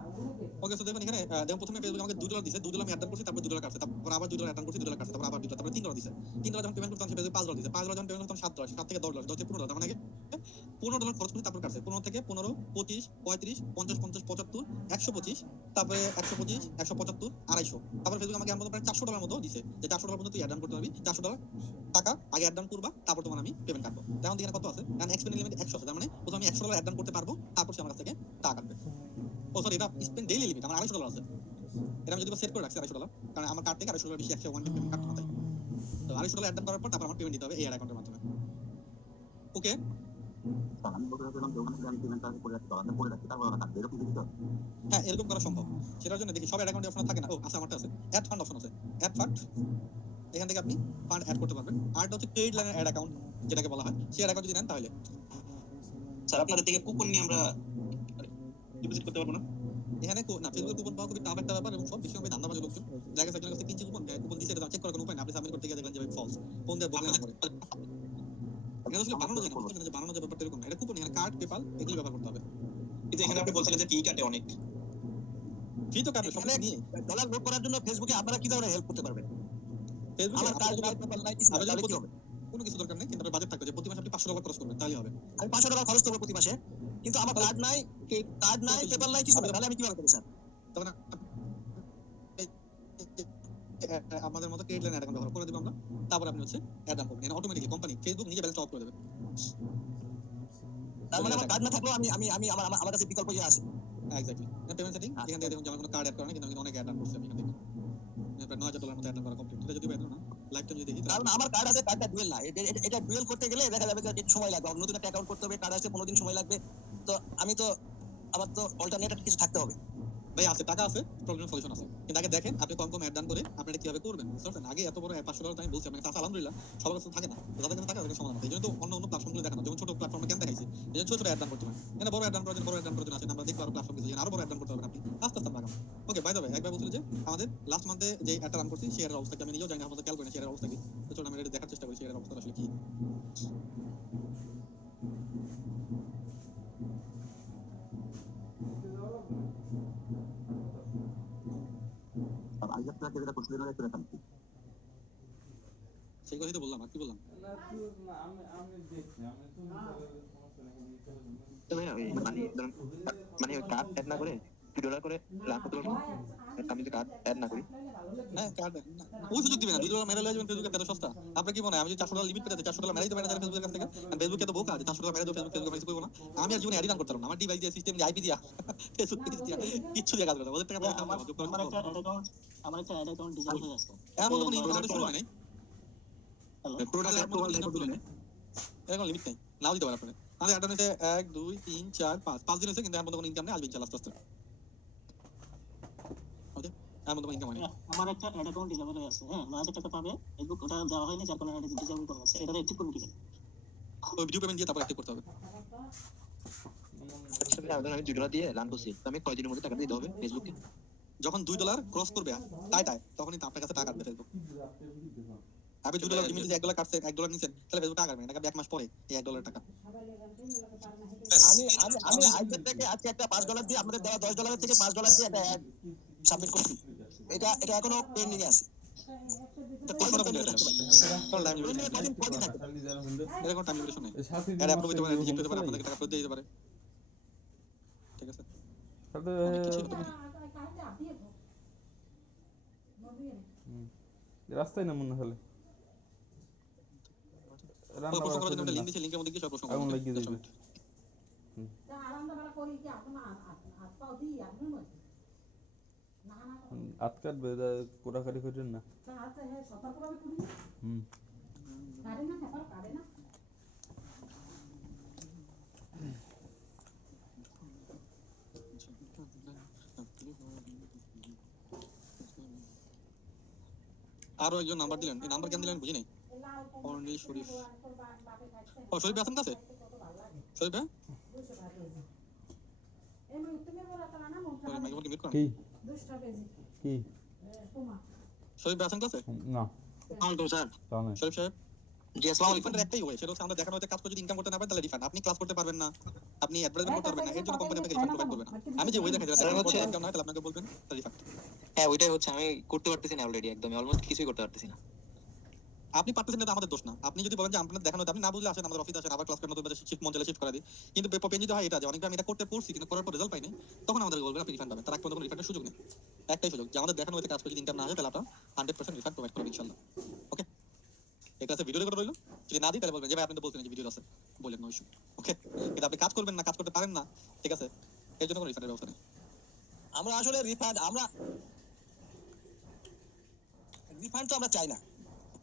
ওকে, সো দেখুন এখানে দেখুন প্রথমে ফেসবুক আমাকে $2 দিয়েছে, $2 আমি অ্যাড করছি, তারপর $2 কাটছে, তারপর আবার $2 অ্যাড করছি, $2 কাটছে, তারপর আবার $2, তারপর $3 দিয়েছে। $3 যখন পেমেন্ট করতাম ফেসবুক $5 দিয়েছে, $5 যখন পেমেন্ট করতাম $7, 7 থেকে $10, 10 থেকে $15, তার মানে $15 খরচ করছি, তারপর কাটছে 15 থেকে 15, 25, 35, 50, 50, 75, 125, তারপরে 125, 175, 250। তারপর ফেসবুক আমাকে আমার প্রায় $400 মতো দিছে, যে $400 পর্যন্ত তুই অ্যাড করতে পারবি, $400 টাকা আগে অ্যাড করবা, তারপর তোমার আমি পেমেন্ট কাটবো। এখন এখানে কত আছে? কারণ এক্সপেন্ড লিমিট 100 আছে, তার মানে প্রথমে আমি $100 অ্যাড করতে পারবো, তারপর সে আমার কাছ থেকে টাকা কাটবে। ও সরি, এটা স্পেন্ড ডেইলি লিমিট আমার $250 আছে। এটা আমি যদি সেট করে রাখছি $250, কারণ আমার কার্ড থেকে $250 বেশি একসাথে ওয়ান পেমেন্ট কাটতে না তাই। তো $250 অ্যাড করার পর তারপর আমার পেমেন্ট দিতে হবে এই অ্যাকাউন্টের মাধ্যমে। ওকে, আমি বলতে চাইছিলাম যে ওখানে আমি পেমেন্টটা করে রাখতে পারলাম, করে রাখতে তারপর কাটবে, এরকম কিছু তো? হ্যাঁ এরকম করা সম্ভব। সেটার জন্য দেখি সব অ্যাকাউন্টে অপশন থাকে না। ও আচ্ছা, আমারটা আছে অ্যাড ফান্ড অপশন আছে, অ্যাড ফান্ড। এখান থেকে আপনি ফান্ড অ্যাড করতে পারবেন। আরটা হচ্ছে ক্রেডিট লাইনের অ্যাড অ্যাকাউন্ট যেটাকে বলা হয়, সেই অ্যাকাউন্ট যদি নেন তাহলে স্যার আপনাদের থেকে কুপন নিয়ে আমরা ডিপোজিট করতে পারবো না? এখানে না, ফেসবুকে কুপন পাওয়া খুবই টাফ একটা ব্যাপার, এবং সব বেশিরভাগ ধান্দাবাজ লোকজন দেখা গেছে একজনের কাছে কিনছে কুপন দিয়েছে, এটা চেক করার কোনো উপায় না, আপনি সাবমিট করতে গিয়ে দেখলেন যে ফলস, ফোন দিয়ে বললেন না করে। এটা আসলে বানানো যায় না, বুঝতে যে বানানো যায় ব্যাপারটা এরকম না। এটা কুপন, এখানে কার্ড, পেপাল এগুলো ব্যবহার করতে হবে। কিন্তু এখানে আপনি বলছিলেন যে ফি কাটে অনেক। ফি তো কাটবে সব নিয়ে। ডলার লোড করার জন্য ফেসবুকে আপনারা কি ধরনের হেল্প করতে পারবেন? ফেসবুকে আমার কার্ড নাই, পেপাল নাই, কিছু নাই, তাহলে কি হবে? কোনো কিছু দরকার নেই, কিন্তু বাজেট থাকবে যে প্রতি মাসে আপনি $500 খরচ করবেন, তাহলেই হবে। আমি $500 খরচ করবো প্রতি মাসে, কিন্তু আমার কার্ড নাই, পেপাল নাই, কিছু নাই, তাহলে আমি কিভাবে করব স্যার? তখন আমাদের মতো ক্রেডিট লাইন অ্যাকাউন্ট ব্যবহার করে দেব আমরা, তারপর আপনি হচ্ছে অ্যাড অন করবেন, অটোমেটিক্যালি কোম্পানি ফেসবুক নিজে ব্যালেন্স অফ করে দেবে। তার মানে আমার কার্ড না থাকলেও আমি আমার কাছে বিকল্প ইয়ে আছে। এক্স্যাক্টলি, পেমেন্ট সেটিং এখান থেকে দেখুন যে আমার কোনো কার্ড অ্যাড করা নেই, কিন্তু আমি অনেক অ্যাড অন করছি আমি এখান থেকে। প্রায় $9,000 মতো অ্যাড অন করা কমপ্লিট। এটা যদি বের না লাইফ টাইম যদি দেখি, কারণ আমার কার্ড আছে, কার্ডটা ডুয়েল না, এটা ডুয়েল করতে গেলে দেখা যাবে যে একটু সময় লাগবে, নতুন একটা অ্যাকাউন্ট করতে হবে, কার্ড আসতে 15 দিন সময় লাগবে। তো আমি তো আমার তো অল্টারনেটিভ কিছু থাকতে হবে। ভাই আছে, টাকা আছে, প্রবলেম সলিউশন আছে, কিন্তু আগে দেখেন আপনি কম অ্যাড ডান করে আপনি এটা কিভাবে করবেন, বুঝতে পারছেন? আগে এত বড় $500 আমি বলছি আপনাকে, আলহামদুলিল্লাহ সবার কাছে থাকে না, যাদের কাছে থাকে তাদের সমাধান আছে। এই জন্য তো অন্য প্ল্যাটফর্মগুলো দেখানো, যেমন ছোট প্ল্যাটফর্মে কেন দেখাইছি, এই জন্য ছোট অ্যাড ডান করতে হয়, এখানে বড় অ্যাড ডান করার জন্য বড় অ্যাড ডান করার জন্য আছে, আমরা দেখবো আরো প্ল্যাটফর্ম কিছু আরো বড় অ্যাড ডান করতে হবে আপনি আস্তে আস্তে লাগান। ওকে, বাই দ্য ওয়ে একবার বলছিল যে আমাদের লাস্ট মান্থে যে অ্যাডটা রান করছি সেই অবস্থা আমি নিজেও জানি না, আমাদের খেয়াল করি না সেই অবস্থা কি। তো চলুন আমি এটা দেখার চেষ্টা করি সেই অবস্থা আসলে কি। সেই কথাই তো বললাম, আর কি বললাম? মানে কার্ড অ্যাড না করে $2 করে লাভ করতে পারবো, আমি তো কার্ড অ্যাড না করি। হ্যাঁ, কার্ড ওই সুযোগ দিবে না, $2 মেরে লয়ে যাবেন ফেসবুকে, এত সস্তা। আপনার কি মনে হয় আমি যদি $400 লিমিট পেতে $400 মেরাই দেবো ম্যানেজার ফেসবুকের কাছ থেকে? পেসবুকে তো বোকা যে $400 মেরে দেবো, ফেসবুক আমি কিছু করবো না। আমি আর জীবনে অ্যাড করতে পারবো না, আমার ডিভাইস দিয়ে, সিস্টেম দিয়ে, আইপি দিয়া, ফেসবুক পেজ দিয়া কিচ্ছু দিয়ে কাজ করে না, ওদের টাকা পয়সা আমার একটা অ্যাড অ্যাকাউন্ট ডিজাইন হয়ে আছে। এমন কোনো ইনকাম শুরু হয় নাই, প্রোডাক্ট এরকম লিমিট নাই, নাও দিতে পারে আপনারা। আমাদের অ্যাড হয়েছে 1 2 3 4 5 দিন হয়েছে, কিন্তু এখন কোনো ইনকাম নেই, আসবে ইনশাআল্লাহ আস্তে আস্তে। ওকে, এখন তো ইনকাম হয় না। আমার একটা অ্যাড অ্যাকাউন্ট ডিসেবল হয়ে আছে, হ্যাঁ 9,000 টাকা পাবে, ফেসবুক ওটা দেওয়া হয়নি, যার কারণে এটা ডিসেবল করা আছে। এটা অ্যাক্টিভ করুন কি? ওই ভিডিও পেমেন্ট দিয়ে তারপর অ্যাক্টিভ করতে হবে। আমি $2 দিয়ে রান করছি, আমি কয়দিনের মধ্যে টাকা দিতে হবে ফেসবুককে? যখন $2 ক্রস করবে তাই তখনই তো আপনার কাছে টাকা কাটবে ফেসবুক। আপনি $2 লিমিট দিয়ে $1 কাটছেন, $1 নিছেন, তাহলে ফেসবুক টাকা কাটবে, টাকা 1 মাস পরে এই $1 টাকা। আমি আজকে থেকে আজকে একটা $5 দিয়ে আপনাদের দেওয়া $10 থেকে $5 দিয়ে একটা অ্যাড সাবমিট করছি, এটা এখনো পেন্ডিং এ আছে। এরকম টাইম লিমিটেশন নেই, এর অ্যাপ্রুভ হতে পারে, রিজেক্ট হতে পারে, আপনাদের টাকা ফেরত দিয়ে দিতে পারে। ঠিক আছে, রাস্তায় না মনে হলে প্রশ্ন করার জন্য লিংক দিয়েছে, লিংকের মধ্যে গিয়ে সব প্রশ্ন আগুন লাগিয়ে যাবে। আজকাল কোড়াকাড়ি করেন না। আরো একজন নাম্বার দিলেন, এই নাম্বার কেন দিলেন বুঝি নাই। অনিল শরীফ ও শরীফ ভাই আছেন কাছে? শরীফ ভাই মাইক্রোফোন মিউট করেন। কি কি শরীফ ভাই আছেন কাছে? না ওয়ালাইকুম স্যার। তা নাই শরীফ সাহেব জি আসসালামু আলাইকুম। রিফান্ডের একটাই ওয়ে, সেটা হচ্ছে আমরা দেখানো হতে কাজ করে যদি ইনকাম করতে না পারেন তাহলে রিফান্ড। আপনি ক্লাস করতে পারবেন না, আপনি অ্যাডভার্টাইজমেন্ট করতে পারবেন না, এর জন্য কোম্পানি আপনাকে রিফান্ড প্রোভাইড করবে না। আমি যে ওয়ে দেখাই স্যার, দিলাম হচ্ছে- ইনকাম না হয় তাহলে আপনাকে বলবেন রিফান্ড। হ্যাঁ ওইটাই হচ্ছে, আমি করতে পারতেছি না অলরেডি, একদমই অলমোস্ট কিছুই করতে পারতেছি না। আপনি পারতেছেন না, আমাদের দোষ না। আপনি যদি বলেন যে আপনাদের দেখানো হতে, আপনি না বুঝলে আসেন আমাদের অফিসে আসেন, আবার ক্লাস করেন, নতুন ব্যাচে শিফট মঞ্চলে শিফট করে দিই। কিন্তু পেন যদি হয় এটা যে অনেকবার আমি এটা করতে পড়ছি কিন্তু করার পর রেজাল্ট পাইনি, তখন আমাদের বলবেন আপনি রিফান্ড পাবেন। তার আগ পর্যন্ত কোনো রিফান্ডের সুযোগ নেই। একটাই সুযোগ যে আমাদের দেখানো হতে কাজ করে যদি ইনকাম না হয় তাহলে আপনার 100% রিফান্ড প্রোভাইড করবে ইনশাআল্লাহ। ওকে, এই ক্লাসে ভিডিও রেকর্ড রইলো, যদি না দিই তাহলে বলবেন যে ভাই আপনি তো বলতেন যে ভিডিও আছে, বলেন নো ইস্যু। ওকে, কিন্তু আপনি কাজ করবেন না, কাজ করতে পারেন না, ঠিক আছে, এর জন্য কোনো রিফান্ডের ব্যবস্থা নেই। আমরা আসলে রিফান্ড তো আমরা চাই না।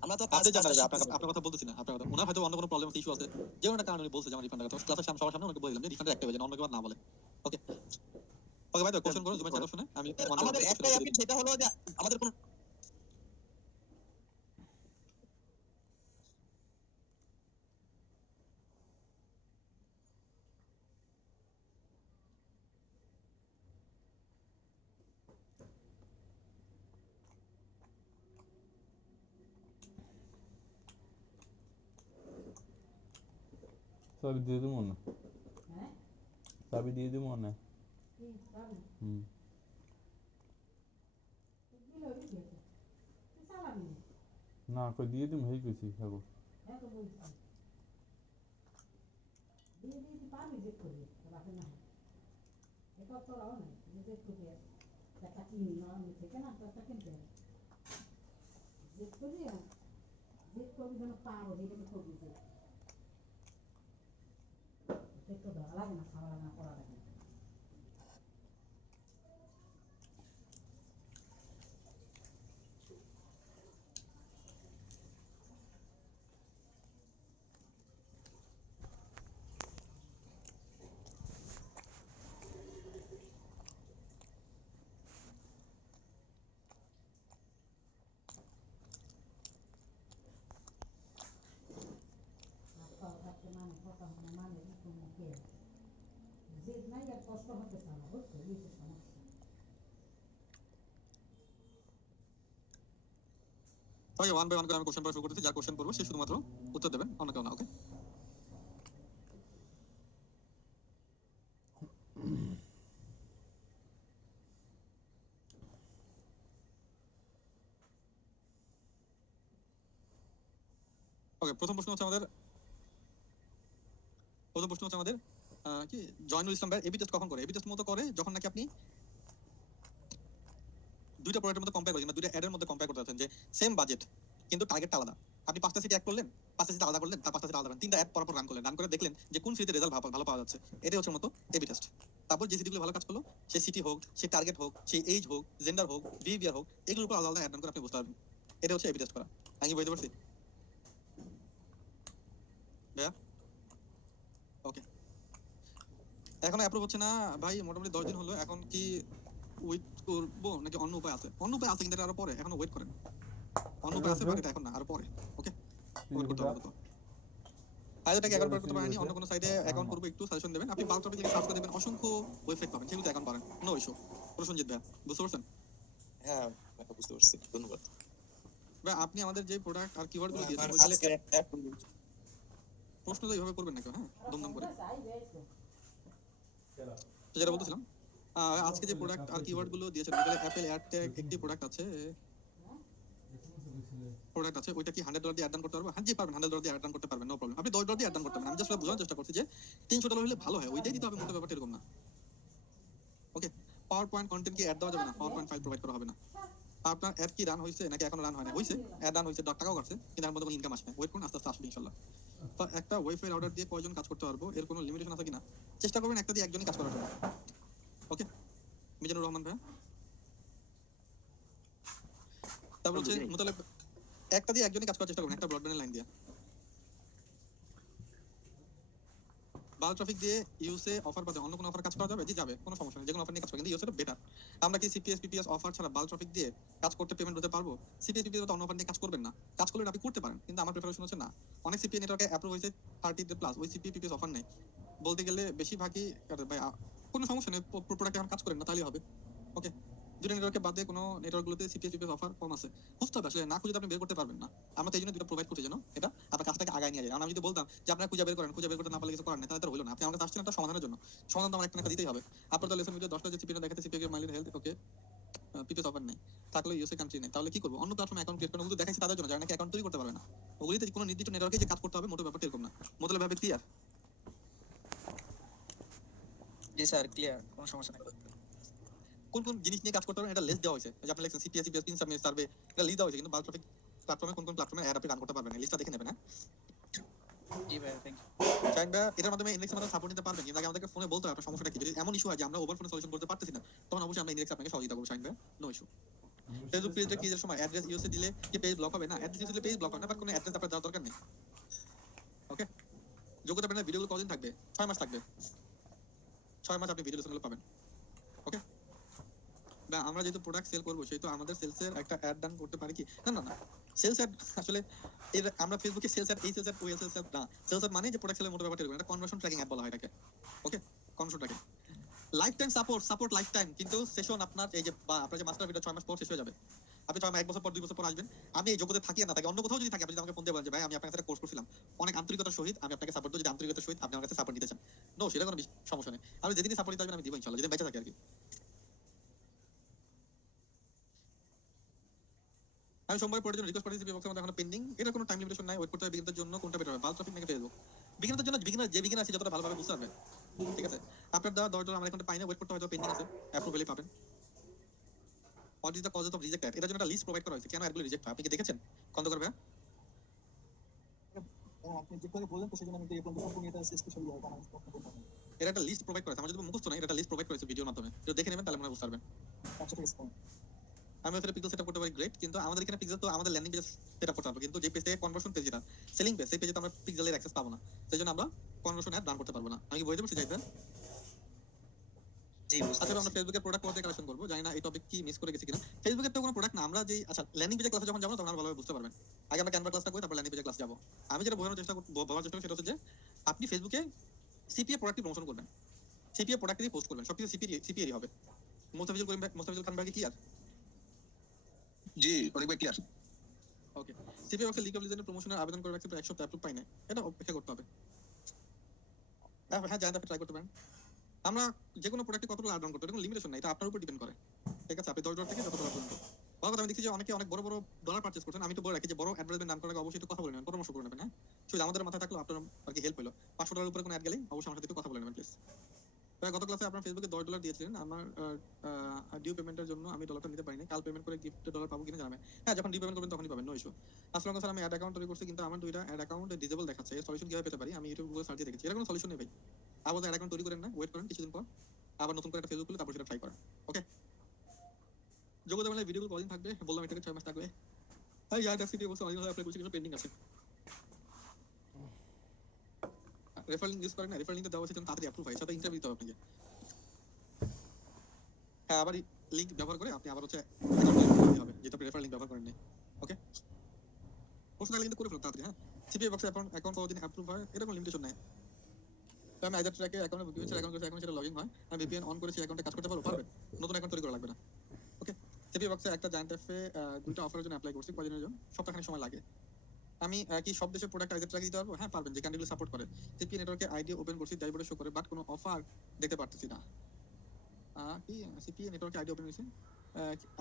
আমরা তো আপনি জানেন যে আপনার কথা বলতেছি না, আপনার কথা ওনার হয়তো অন্য কোনো প্রবলেম ইস্যু আছে, যে কোনো কারণে উনি বলছে যে আমার রিফান্ড কথা ক্লাসের সামনে সবার সামনে ওনাকে বলে দিলাম যে রিফান্ডের একটা ওয়ে যেন অন্য কেউ আর না বলে। ওকে ওকে ভাই, তো কোশ্চেন করো, জুমের চ্যানেল শুনে আমি আমাদের একটাই অ্যাপিল, সেটা হলো যে আমাদের কোনো চাবি দিয়ে দেবো না, চাবি দিয়ে দেবো না। হুম না কই দিয়ে দিম, হেই কইছি খাবো। ওকে, ওয়ান বাই ওয়ান করে আমি কোশ্চেন পড়া শুরু করতেছি। যা কোশ্চেন করবো সে শুধুমাত্র উত্তর দেবেন, অন্য কেউ না। ওকে, ওকে, প্রথম প্রশ্ন হচ্ছে আমাদের কি জয়নুল ইসলাম ভাই এবি টেস্ট কখন করে? এবি টেস্ট মতো করে যখন নাকি আপনি দুইটা প্রোডাক্টের মধ্যে কম্পেয়ার করেন, মানে দুইটা অ্যাডের মধ্যে কম্পেয়ার করতে আছেন যে সেম বাজেট কিন্তু টার্গেটটা আলাদা। আপনি 5টা সিটি এক করলেন, 5টা সিটি আলাদা করলেন, তার 5টা সিটি আলাদা করলেন, 3টা অ্যাড পরপর রান করলেন, রান করে দেখলেন যে কোন সিটিতে রেজাল্ট ভালো পাওয়া যাচ্ছে। এটাই হচ্ছে মতো এবি টেস্ট। তারপর যে সিটিগুলো ভালো কাজ করলো, সেই সিটি হোক, সেই টার্গেট হোক, সেই এজ হোক, জেন্ডার হোক, বিহেভিয়ার হোক, এগুলোর উপর আলাদা আলাদা অ্যাড রান করে আপনি বুঝতে পারবেন। এটা হচ্ছে এবি টেস্ট করা। আমি বুঝতে পারছি ভাইয়া? ওকে, এখন অ্যাপ্রুভ হচ্ছে না ভাই, মোটামুটি 10 দিন হলো। এখন কি ওয়েট করবো নাকি অন্য উপায় আছে? অন্য উপায় আছে কিন্তু এটা আরো পরে, এখনো ওয়েট করেন। অন্য উপায় আছে বাট এটা এখন না, আরো পরে। ওকে, ওয়েট করতে হবে তো। আইডিটাকে অ্যাকাউন্ট করতে পারেনি, অন্য কোনো সাইটে অ্যাকাউন্ট করবো, একটু সাজেশন দেবেন। আপনি বাল্ক টপিকে সার্চ করে দেবেন, অসংখ্য ওয়েবসাইট পাবেন, সেগুলো অ্যাকাউন্ট পাবেন, নো ইস্যু। প্রসঞ্জিত ভাই বুঝতে পারছেন? হ্যাঁ বুঝতে পারছি, ধন্যবাদ। ভাই আপনি আমাদের যে প্রোডাক্ট আর কিওয়ার্ড গুলো দিয়েছেন, আজকে প্রশ্ন তো এইভাবে করবেন না কেউ, হ্যাঁ, দমদম করে। তো যেটা বলতেছিলাম, আজকে যে প্রোডাক্ট আর কিওয়ার্ড গুলো দিয়েছেন, ওইখানে অ্যাপল এয়ার ট্যাগ একটি প্রোডাক্ট আছে, ওইটা কি $100 দিয়ে অ্যাড ডান করতে পারবো? হ্যাঁ জি পারবেন, $100 দিয়ে অ্যাড ডান করতে পারবেন, নো প্রবলেম। আপনি $10 দিয়ে অ্যাড ডান করতে পারবেন। আমি জাস্ট বোঝানোর চেষ্টা করছি যে $300 হলে ভালো হয়, ওইটাই দিতে হবে, মোটো ব্যাপারটা এরকম না। ওকে, পাওয়ার পয়েন্ট কন্টেন্ট কি অ্যাড দেওয়া যাবে না, পাওয়ার পয়েন্ট ফাইল প্রোভাইড করা হবে না। আপনার অ্যাড কি রান হয়েছে নাকি এখনো রান হয় না? হয়েছে, অ্যাড রান হয়েছে, টাকাও কাটছে, কিন্তু এর মধ্যে কোনো ইনকাম আসে না। ওয়েট করুন, আস্তে আস্তে আসবে ইনশাআল্লাহ। তো একটা ওয়াইফাই রাউটার দিয়ে কয়জন কাজ করতে পারবো, এর কোনো লিমিটেশন আছে কিনা? চেষ্টা করবেন একটা দিয়ে একজনই কাজ করার জন্য। ওকে, মিজানুর রহমান ভাই। তারপর হচ্ছে মোতালেব, একটা দিয়ে একজনই কাজ করার চেষ্টা করবেন, একটা ব্রডব্যান্ডের লাইন দিয়ে। বাল্ক ট্রাফিক দিয়ে ইউএসএ অফার পাতে অন্য কোনো অফার কাজ করা যাবে? জি যাবে, কোনো সমস্যা নেই, যে কোনো অফার নিয়ে কাজ করে, কিন্তু ইউএসএ বেটার। আমরা কি সিপিএস পিপিএস অফার ছাড়া বাল্ক ট্রাফিক দিয়ে কাজ করতে পেমেন্ট হতে পারবো? সিপিএস পিপিএস তো অন্য অফার নিয়ে কাজ করবেন না, কাজ করলে আপনি করতে পারেন, কিন্তু আমার প্রিপারেশন হচ্ছে না। অনেক সিপিএ নেটওয়ার্কে অ্যাপ্রুভ হয়েছে 30 প্লাস, ওই সিপিএ পিপিএস অফার নেই বলতে গেলে বেশিরভাগই। ভাই কোনো সমস্যা নেই, প্রোডাক্ট এখন কাজ করেন না তাহলেই হবে। ওকে, দুটো নেটওয়ার্কে বাদে কোনো নেটওয়ার্কগুলোতে সিপিএস পিপিএস অফার কম আছে, বুঝতে হবে আসলে, না খুঁজে আপনি বের করতে পারবেন না। আমরা তো এই জন্য দুটো প্রোভাইড করছি যেন এটা আপনার কাজটাকে আগায় নিয়ে যায়। আমি যদি বলতাম যে আপনারা খুঁজে বের করেন, খুঁজে বের করতে না পারলে কিছু করার নেই, তাহলে তো হলো না। আপনি আমার কাছে আসছেন একটা সমাধানের জন্য, সমাধান তো আমার একটা দিতেই হবে। আপনার তো লেসন ভিডিও 10টা যে সিপিএ দেখাতে সিপিএ মাইলের হেলথ ওকে পিপিএস অফার নেই, থাকলে ইউএসএ কান্ট্রি নেই, তাহলে কি করবো? অন্য প্ল্যাটফর্মে অ্যাকাউন্ট ক্রিয়েট করেন, ওগুলো দেখাচ্ছি তাদের জন্য যারা নাকি অ্যাকাউন্ট তৈরি করতে পারবে না। ওগুলিতে কোনো নির্দিষ্ট নেটওয়ার্কে যে কাজ করতে হবে মোটো ব্যাপারটা এরকম না। মোটালে ভাবে ক্লিয়ার? জি স্যার ক্লিয়ার, কোনো সমস্যা নেই। কোন কোন জিনিস নিয়ে কাজ করতে পারবেন এটা লিস্ট দেওয়া হয়েছে, যে আপনি লিখছেন CPS CPS pin submit survey, এটা লিস্ট দেওয়া হয়েছে, কিন্তু বাল্ক ট্রাফিক প্ল্যাটফর্মে কোন কোন প্ল্যাটফর্মে অ্যাড আপনি রান করতে পারবেন না, লিস্টটা দেখে নেবেন। হ্যাঁ জি ভাই, থ্যাংক ইউ। শাহিন ভাই, এটার মাধ্যমে ইনডেক্সের মাধ্যমে সাপোর্ট নিতে পারবেন, কিন্তু আগে আমাদেরকে ফোনে বলতে হবে আপনার সমস্যাটা কি। যদি এমন ইস্যু হয় যে আমরা ওভার ফোনে সলিউশন করতে পারতেছি না, তখন অবশ্যই আমরা ইনডেক্স আপনাকে সহযোগিতা করব। শাহিন ভাই, নো ইস্যু। ফেসবুক পেজে ক্লিকের সময় অ্যাড্রেস ইউএসএ দিলে কি পেজ ব্লক হবে? না, অ্যাড্রেস ইউএসএ দিলে পেজ ব্লক হবে না, বাট কোনো অ্যাড্রেস আপনার দেওয়ার দরকার নেই। ওকে, যোগ্যতা আপনার ভিডিওগুলো কতদিন থাকবে? 6 মাস থাকবে, 6 মাস আপনি ভিডিও লেসনগুলো পাবেন। ওকে, বা আমরা যেহেতু প্রোডাক্ট সেল করবো সেহেতু আমাদের সেলসের একটা অ্যাড ডান করতে পারি কি? না না না, সেলস অ্যাড আসলে আমরা ফেসবুকে সেলস অ্যাড, এই সেলস অ্যাড ওই সেলস অ্যাড না। সেলস অ্যাড মানে যে প্রোডাক্ট সেলের মতো ব্যাপারটা এরকম, এটা কনভার্সন ট্র্যাকিং অ্যাড বলা হয় এটাকে। Okay, conversion tracking, life time support life time, কিন্তু সেশন আপনার এই যে বা আপনার যে মাস্টার ভিডিও 6 মাস পর শেষ হয়ে যাবে। আপনি 6 মাস, 1 বছর পর, 2 বছর পর আসবেন, আমি এই যোগ্যতা থাকি না থাকি, অন্য কোথাও যদি থাকি, আপনি যদি আমাকে ফোন দিয়ে বলেন যে ভাই আমি আপনার কাছে কোর্স করছিলাম, অনেক আন্তরিকতার সহিত আমি আপনাকে সাপোর্ট দিই, যদি আন্তরিকতার সহিত আপনি আমার কাছে সাপোর্ট দিতে চান, নো সেটা কোনো সমস্যা নেই। আমি যেদিনই সাপোর্ট দিতে আসবেন আমি দিব ইনশাআল্লাহ, যেদিন বেঁচে থাকি আর কি। আমি সোমবার পরের জন্য রিকোয়েস্ট করেছি, বক্সের মধ্যে এখনো পেন্ডিং, এটা কোনো টাইম লিমিটেশন নাই, ওয়েট করতে হবে। বিগিনারদের জন্য কোনটা বেটার হবে, বাল্ক ট্রাফিক নাকি ফেসবুক? বিগিনারদের জন্য যে বিগিনার আছে যতটা ভালোভাবে বুঝতে পারবে, ঠিক আছে। আপনার দেওয়া $10 আমার এখানে পাইনি, ওয়েট করতে হয়তো পেন্ডিং আছে, অ্যাপ্রুভ হলেই পাবেন। What is the cause of reject? এটার জন্য একটা লিস্ট প্রোভাইড করা হয়েছে, কেন অ্যাডগুলো রিজেক্ট হয় আপনি কি দেখেছেন? খন্দকার ভাই, আপনি যেভাবে বললেন তো সেজন্য আমি এই পর্যন্ত কোন এটা স্পেশালি হয় কারণ এটা একটা লিস্ট প্রোভাইড করেছে, আমার যদি মুখস্থ না, এটা একটা লিস্ট প্রোভাইড করেছে ভিডিওর মাধ্যমে, তো দেখে নেবেন, তাহলে মনে বুঝতে পারবেন। আচ্ছা ঠিক আছে। আমি ওখানে পিক্সেল সেটআপ করতে পারি, গ্রেট, কিন্তু আমাদের এখানে পিক্সেল তো আমাদের ল্যান্ডিং পেজ সেটআপ করতে হবে, কিন্তু যে পেজ থেকে কনভার্সন পেজ, যেটা সেলিং পেজ, সেই পেজে তো আমরা পিক্সেলের অ্যাক্সেস পাবো না, সেজন্য আমরা কনভার্সন অ্যাড রান করতে পারবো না। আমি কি বলে দেবো সেটা? জি, বুঝতে আচ্ছা, আমরা পারছি। ফেসবুকের প্রোডাক্ট কোথা থেকে কালেকশন করবো জানি না, এই টপিক কি মিস করে গেছি কিনা। ফেসবুকের তো কোনো প্রোডাক্ট না, আমরা যে আচ্ছা ল্যান্ডিং পেজে ক্লাসে যখন যাবো তখন আমরা ভালোভাবে বুঝতে পারবেন। আগে আমরা ক্যানভা ক্লাসটা করি, তারপর ল্যান্ডিং পেজে ক্লাস যাবো। আমি যেটা বলার চেষ্টা করি সেটা হচ্ছে যে আপনি ফেসবুকে সিপিএ প্রোডাক্টটি প্রমোশন করবেন, সিপিএ প্রোডাক্ট দিয়ে পোস্ট করবেন, সবকিছু সিপিএরই হবে। মোস্তাফিজুল খান ভাই ক্লিয়ার? জি, অনেক ভাই ক্লিয়ার। ওকে, সিপিএ বক্সে লিগ অফ লিজেন্ডের প্রমোশনের আবেদন করে রাখছি, প্রায় 1 সপ্তাহ অ্যাপ্রুভ পাই না, এটা অপেক্ষা করতে হবে। হ্যাঁ জানেন, আপনি ট্রাই করতে পারেন। আমরা যে কোনো প্রোডাক্টে কতগুলো অ্যাড অন করতে, কোনো লিমিটেশন নাই, এটা আপনার উপর ডিপেন্ড করে, ঠিক আছে। আপনি $10 থেকে যত ডলার পর্যন্ত। বাবা, আমি দেখছি যে অনেকে অনেক বড় বড় ডলার পারচেজ করছেন, আমি তো বলে রাখি যে বড় অ্যাডভার্টাইজমেন্ট রান করার আগে অবশ্যই একটু কথা বলে নেবেন, পরামর্শ করে নেবেন। হ্যাঁ, শুধু আমাদের মাথায় থাকলো আপনার আর কি হেল্প হলো। $500 উপরে কোনো অ্যাড গেলে অবশ্যই আমার সাথে একটু কথা বলে নেবেন প্লিজ। গত ক্লাসে আপনার ফেসবুকে $10 দিয়েছিলেন, আমার ডিউ পেমেন্টের জন্য আমি ডলারটা নিতে পারিনি, কাল পেমেন্ট করে গিফটের ডলার পাবো কিনা জানাবেন। হ্যাঁ, যখন ডিউ পেমেন্ট করবেন তখনই পাবেন, নো ইস্যু। আসলে স্যার আমি অ্যাড অ্যাকাউন্ট তৈরি করছি, কিন্তু আমার 2টা অ্যাড অ্যাকাউন্ট ডিসেবল দেখাচ্ছে, এর সলিউশন কিভাবে পেতে পারি? আমি ইউটিউব গুগল সার্চ দিয়ে দেখেছি, এর কোনো সলিউশন নেই ভাই। আবার অ্যাড অ্যাকাউন্ট তৈরি করেন না, ওয়েট করেন কিছুদিন পর, আবার নতুন করে একটা ফেসবুক খুলে তারপর সেটা ট্রাই করেন। ওকে, যোগ্যতা মানে ভিডিওগুলো কদিন থাকবে? বললাম এটাকে 6 মাস থাকবে। হ্যাঁ, ইয়ার সিপি বলছে অনেক ভাবে অ্যাপ্লাই করছি, কিন্তু পেন্ডিং আছে। রেফারেল লিঙ্ক ইউজ করেন না, রেফারেল লিঙ্ক দেওয়া আছে যেন তাড়াতাড়ি অ্যাপ্রুভ হয়, সেটা ইন্টারভিউ দিতে হবে আপনাকে। হ্যাঁ, আবার লিঙ্ক ব্যবহার করে আপনি আবার হচ্ছে অ্যাকাউন্ট হবে, যেটা আপনি রেফারেল লিঙ্ক ব্যবহার করেন নাই। ওকে, প্রশ্ন থাকলে কিন্তু করে ফেলুন তাড়াতাড়ি। হ্যাঁ, সিপিএ বক্সে অ্যাকাউন্ট কতদিন অ্যাপ্রুভ হয় এটা কোনো লিমিটেশন নাই। তো আমি আইদার ট্র্যাকে অ্যাকাউন্টে ভিপিএন অ্যাকাউন্ট করেছি, এখন সেটা লগইন হয়, আমি ভিপিএন অন করেছি, অ্যাকাউন্টে কাজ করতে পারবো, পারবে, নতুন অ্যাকাউন্ট তৈরি করা লাগবে না। ওকে, সিপিএ বক্সে একটা জায়ান্ট অ্যাপে 2টা অফারের জন্য অ্যাপ্লাই করছি, কয়দিনের জন্য? সপ্তাহখানেক সময় লাগে। আমি কি সব দেশের প্রোডাক্ট আইদার ট্র্যাক দিতে পারবো? হ্যাঁ পারবেন, যে কান্ট্রিগুলো সাপোর্ট করে। সিপিএ নেটওয়ার্কে আইডি ওপেন করছি, ড্যাশবোর্ডে শো করে, বাট কোনো অফার দেখতে পারতেছি না। কি সিপিএ নেটওয়ার্কে আইডি ওপেন হয়েছে,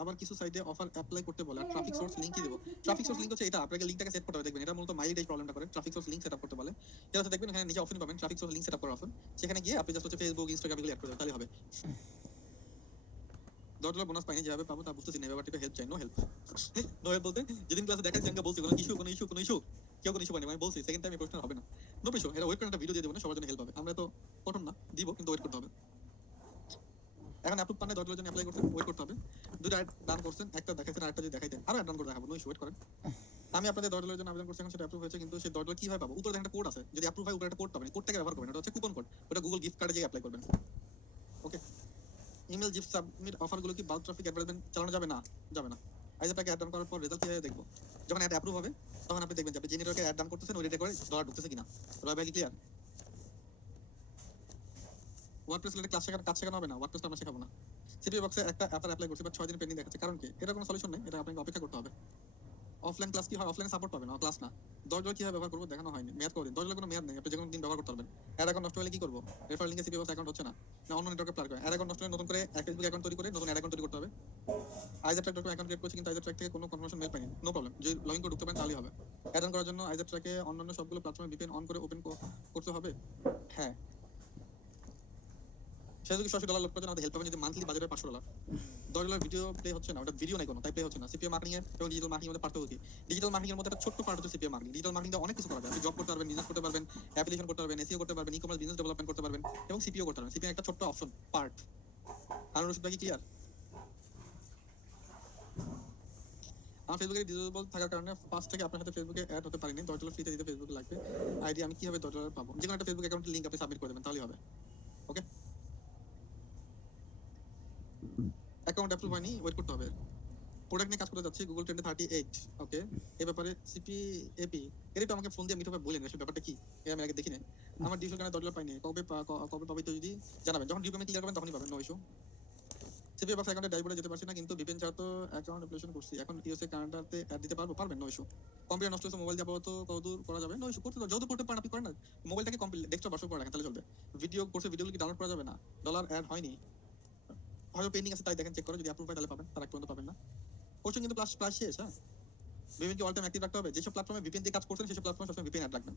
আবার কিছু সাইডে অফার অ্যাপ্লাই করতে বলে, আর ট্রাফিক সোর্স লিংক কি দেবো? ট্রাফিক সোর্স লিংক হচ্ছে এটা, আপনাকে লিংকটাকে সেট করতে হবে, দেখবেন এটা মূলত মাইল এই প্রবলেমটা করে। ট্রাফিক সোর্স লিংক সেটআপ করতে বলে, এটা হচ্ছে দেখবেন এখানে নিচে অপশন পাবেন, ট্রাফিক সোর্স লিংক সেটআপ করার অপশন, সেখানে গিয়ে আপনি জাস্ট হচ্ছে ফেসবুক, ইনস্টাগ্রাম এগুলো অ্যাড করে দেবেন, তাহলে হবে। $10 বোনাস পাইনি, যেভাবে পাবো তা বুঝতেছি না, ব্যাপারটা হেল্প চাই। নো হেল্প, নো হেল্প বলতে যেদিন ক্লাসে দেখাচ্ছি আমি বলছি কোনো ইস্যু কেউ কোনো ইস্যু পাইনি, আমি বলছি সেকেন্ড টাইম এই প্রশ্ন হবে না, নো ইস্যু। এটা ওয়েট করে একটা ভিডিও দিয়ে দেবো না, সবার জন্য হেল্প হবে। আমরা তো কঠোর না, দিব, কিন্তু ওয়েট করতে হবে। এখন অ্যাপ্রুভ পানে $10 জন্য অ্যাপ্লাই করছেন, ওয়েট করতে হবে। 2টা অ্যাড রান করছেন, একটা দেখাইছেন, আরেকটা যদি দেখাইতেন আরো অ্যাড রান করে দেখাবো, নো ইস্যু, ওয়েট করেন। আমি আপনাদের $10 জন্য আবেদন করছি, এখন সেটা অ্যাপ্রুভ হয়েছে, কিন্তু সেই $10 কিভাবে পাবো? উপরে দেখেন একটা কোড আছে, যদি অ্যাপ্রুভ হয় উপরে একটা কোড পাবেন, কোডটাকে ব্যবহার করবেন, এটা হচ্ছে কুপন কোড, ওটা গুগল গিফট কার্ডে যেয়ে অ্যাপ্লাই করবেন। ওকে, ইমেল গিফট সাবমিট অফারগুলো কি বাল্ক ট্রাফিক অ্যাডভার্টাইজমেন্ট চালানো যাবে না? যাবে না। আইজারটাকে অ্যাড ডাউন করার পর রেজাল্ট কিভাবে দেখবো? যখন অ্যাড অ্যাপ্রুভ হবে তখন আপনি দেখবেন যে আপনি যে নেটওয়ার্কে অ্যাড ডাউন করতেছেন ওই রেটে করে ডলার ঢুকতেছে কিনা। রয় ভাই ক্লিয়ার? ওয়ার্ডপ্রেস রিলেটেড কাজ শেখানো হবে না, ওয়ার্ডপ্রেসটা আমরা শেখাবো না। সিপিইউ বক্সে একটা অ্যাপার অ্যাপ্লাই করছি বাট 6 দিন পেন্ডিং দেখাচ্ছে, কারণ কি? এটা কোনো সলিউশন নেই, এটা আপনাকে অপেক্ষা করতে হবে। অফলাইন ক্লাস কি হয়? অফলাইনে সাপোর্ট পাবেন না, ক্লাস না। $10 কিভাবে ব্যবহার করবো দেখানো হয়নি, মেয়াদ কতদিন? $10 কোনো মেয়াদ নেই, আপনি যে কোনো দিন ব্যবহার করতে পারবেন। অ্যাড অ্যাকাউন্ট নষ্ট হলে কি করবো? রেফার লিংকে সিপিইউ বক্স অ্যাকাউন্ট হচ্ছে না, না অন্য নেটওয়ার্কে প্লাগ করেন। অ্যাড অ্যাকাউন্ট নষ্ট হলে নতুন করে ফেসবুক অ্যাকাউন্ট তৈরি করে নতুন অ্যাড অ্যাকাউন্ট তৈরি করতে হবে। আইজারট্র্যাক.কম অ্যাকাউন্ট ক্রিয়েট করছি, কিন্তু আইজারট্র্যাক থেকে কোনো কনফার্মেশন মেল পাইনি, নো প্রবলেম, যদি লগইন করে ঢুকতে পারেন তাহলেই হবে। অ্যাড অন করার জন্য আইজারট্র্যাকে অন্যান্য সবগুলো প্ল্যাটফর্মে ভিপিএন অন করে ওপেন করতে হবে। হ্যাঁ, ফেসবুকে $100 লোড করার জন্য আমাদের হেল্প পাবেন, যদি মান্থলি বাজেট হয় $500। $10 ভিডিও প্লে হচ্ছে না, ওটা ভিডিও নাই কোনো, তাই প্লে হচ্ছে না। সিপিএম মার্কেটিং এর এবং ডিজিটাল মার্কেটিং এর মধ্যে পার্থক্য কি? ডিজিটাল মার্কেটিং এর মধ্যে একটা ছোট্ট পার্ট হচ্ছে সিপিএম মার্কেটিং। ডিজিটাল মার্কেটিং দিয়ে অনেক কিছু করা যায়, আপনি জব করতে পারবেন, বিজনেস করতে পারবেন, অ্যাপ্লিকেশন করতে পারবেন, এসইও করতে পারবেন, ই-কমার্স বিজনেস ডেভেলপমেন্ট করতে পারবেন এবং সিপিও করতে পারবেন। সিপিএম একটা ছোট্ট অপশন পার্ট। আর রশিদ ভাই ক্লিয়ার? আমার ফেসবুকে ডিসেবল থাকার কারণে ফার্স্ট থেকে আপনার সাথে ফেসবুকে অ্যাড হতে পারিনি। $10 ফ্রিতে দিতে ফেসবুকে লাগবে আইডি, আমি কিভাবে $10 পাবো? যে কোনো একটা ফেসবুক অ্যাকাউন্টের লিংক আপনি সাবমিট করে দেবেন তাহলেই হবে। ওকে, অ্যাকাউন্ট অ্যাপ্রুভ হয়নি, ওয়েট করতে হবে। প্রোডাক্ট নিয়ে কাজ করতে যাচ্ছি, গুগল ট্রেন্ডে 38। ওকে, এই ব্যাপারে সিপিএপি এর একটু আমাকে ফোন দিয়ে মিট হবে বলেন আসলে ব্যাপারটা কি, এর আমি আগে দেখি না। আমার ডিউশন কেন $10 পাইনি, কবে পাবে তো যদি জানাবেন, যখন ডিউ পেমেন্ট ক্লিয়ার করবেন তখনই পাবেন, নো ইস্যু। সিপিএ বক্স অ্যাকাউন্টে ড্যাশবোর্ডে যেতে পারছি না, কিন্তু ভিপিএন ছাড়া তো অ্যাকাউন্ট অ্যাপ্লিকেশন করছি, এখন ইউএসএ কানাডাতে অ্যাড দিতে পারবেন, নো ইস্যু। কম্পিউটার নষ্ট হচ্ছে, মোবাইল দিয়ে আপাতত কতদূর করা যাবে? নো ইস্যু, করতে দাও, যত করতে পারেন আপনি করেন না। মোবাইলটাকে ডেস্কটপ বাসও করে রাখেন তাহলে চলবে। ভিডিও কোর্সে ভিডিওগুলো কি ডাউনলোড করা যাবে না? ডলার অ্যাড হয়নি, হয়তো পেন্ডিং আছে, তাই দেখেন চেক করে, যদি অ্যাপ্রুভ হয় তাহলে পাবেন, তার এক পর্যন্ত পাবেন না। কোর্সে কিন্তু প্লাস শেষ। হ্যাঁ, ভিপিএন কি অল টাইম অ্যাক্টিভ রাখতে হবে? যেসব প্ল্যাটফর্মে ভিপিএন দিয়ে কাজ করছেন সেসব প্ল্যাটফর্মে সবসময় ভিপিএন অ্যাড রাখবেন।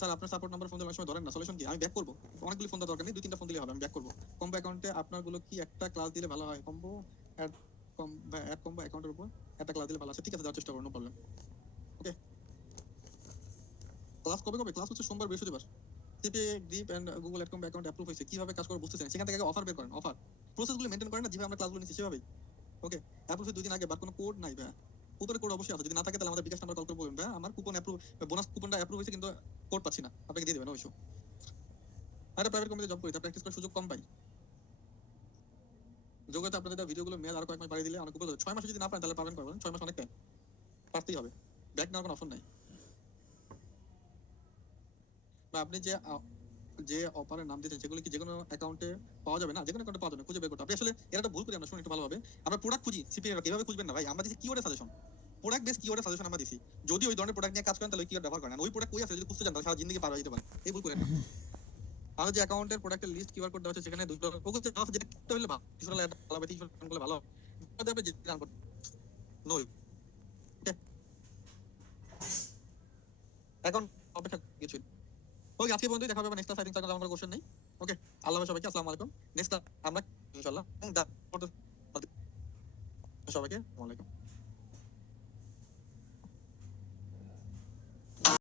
স্যার আপনার সাপোর্ট নাম্বার ফোন দিলে অনেক সময় ধরেন না, সলিউশন কি? আমি ব্যাক করবো, অনেকগুলো ফোন দেওয়ার দরকার নেই, 2-3টা ফোন দিলে হবে, আমি ব্যাক করবো। কম্বো অ্যাকাউন্টে আপনারগুলো কি একটা ক্লাস দিলে ভালো হয়? কম্বো অ্যাড কম্বো অ্যাকাউন্টের উপর একটা ক্লাস দিলে ভালো আছে, ঠিক আছে, দেওয়ার চেষ্টা করুন, নো প্রবলেম। ওকে, ক্লাস কবে? ক্লাস হচ্ছে সোমবার বৃহস্পতিবার। CPA grip and Google ad combo account approve হয়েছে, কিভাবে কাজ করে বুঝতেছেন, সেখান থেকে অফার বের করেন, অফার প্রসেসগুলো মেনটেন করেন না, যেভাবে আমরা ক্লাসগুলো নিচ্ছি সেভাবেই। ওকে, অ্যাপ্রুভ 2 দিন আগে, বাট কোনো কোড নাই ভাই। উপরে কোড অবশ্যই আছে, যদি না থাকে তাহলে আমাদের বিকাশ নাম্বার কল করে বলবেন ভাই আমার কুপন অ্যাপ্রুভ, বোনাস কুপনটা অ্যাপ্রুভ হয়েছে কিন্তু কোড পাচ্ছি না, আপনাকে দিয়ে দেবেন, নো ইস্যু। আর প্রাইভেট কোম্পানিতে জব করি, তা প্র্যাকটিস করার সুযোগ কম পাই। যোগ্যতা আপনাদের ভিডিওগুলো মেয়াদ আরো কয়েক মাস বাড়িয়ে দিলে অনেক উপকার হবে। 6 মাসে যদি না পারেন তাহলে পাবেন কবে? 6 মাস অনেক টাইম, পারতেই হবে, ব্যাক নেওয়ার কোনো অপশন নাই। বা আপনি যে অফারের নাম দিয়েছেন সেগুলো কি যে কোনো অ্যাকাউন্টে পাওয়া যাবে? না, যে কোনো অ্যাকাউন্টে পাওয়া যাবে, খুঁজে বের করতে। আপনি আসলে এটা একটা ভুল করি আমরা, শুনুন একটু ভালোভাবে। আমরা প্রোডাক্ট খুঁজি, সিপিএ কিভাবে খুঁজবেন না ভাই, আমরা দিছি কিওয়ার্ডের সাজেশন, প্রোডাক্ট বেস কিওয়ার্ডের সাজেশন আমরা দিছি। যদি ওই ধরনের প্রোডাক্ট নিয়ে কাজ করেন তাহলে কিওয়ার্ড ব্যবহার করেন, ওই প্রোডাক্ট কই আছে যদি খুঁজতে যান তাহলে সারা জিন্দেগি পার হয়ে যেতে পারে, এই ভুল করেন না। আমাদের যে অ্যাকাউন্টের প্রোডাক্টের লিস্ট কিউআর কোড দেওয়া আছে সেখানে $2 ওকে দেওয়া আছে, যেটা কিনতে হলে ভালো, $200 অ্যাড ভালো হবে, $300 করলে ভালো হবে, আপনি যে রান করতে নো ওকে। এখন অপেক্ষা কিছু ওকে, আজকে বন্ধু দেখা হবে নেক্সট ক্লাস। আই থিংক তার কোনো কোশ্চেন নেই। ওকে, আল্লাহ হাফেজ সবাইকে, আসসালামু আলাইকুম। নেক্সট আমরা ইনশাআল্লাহ সবাইকে আসসালামু আলাইকুম।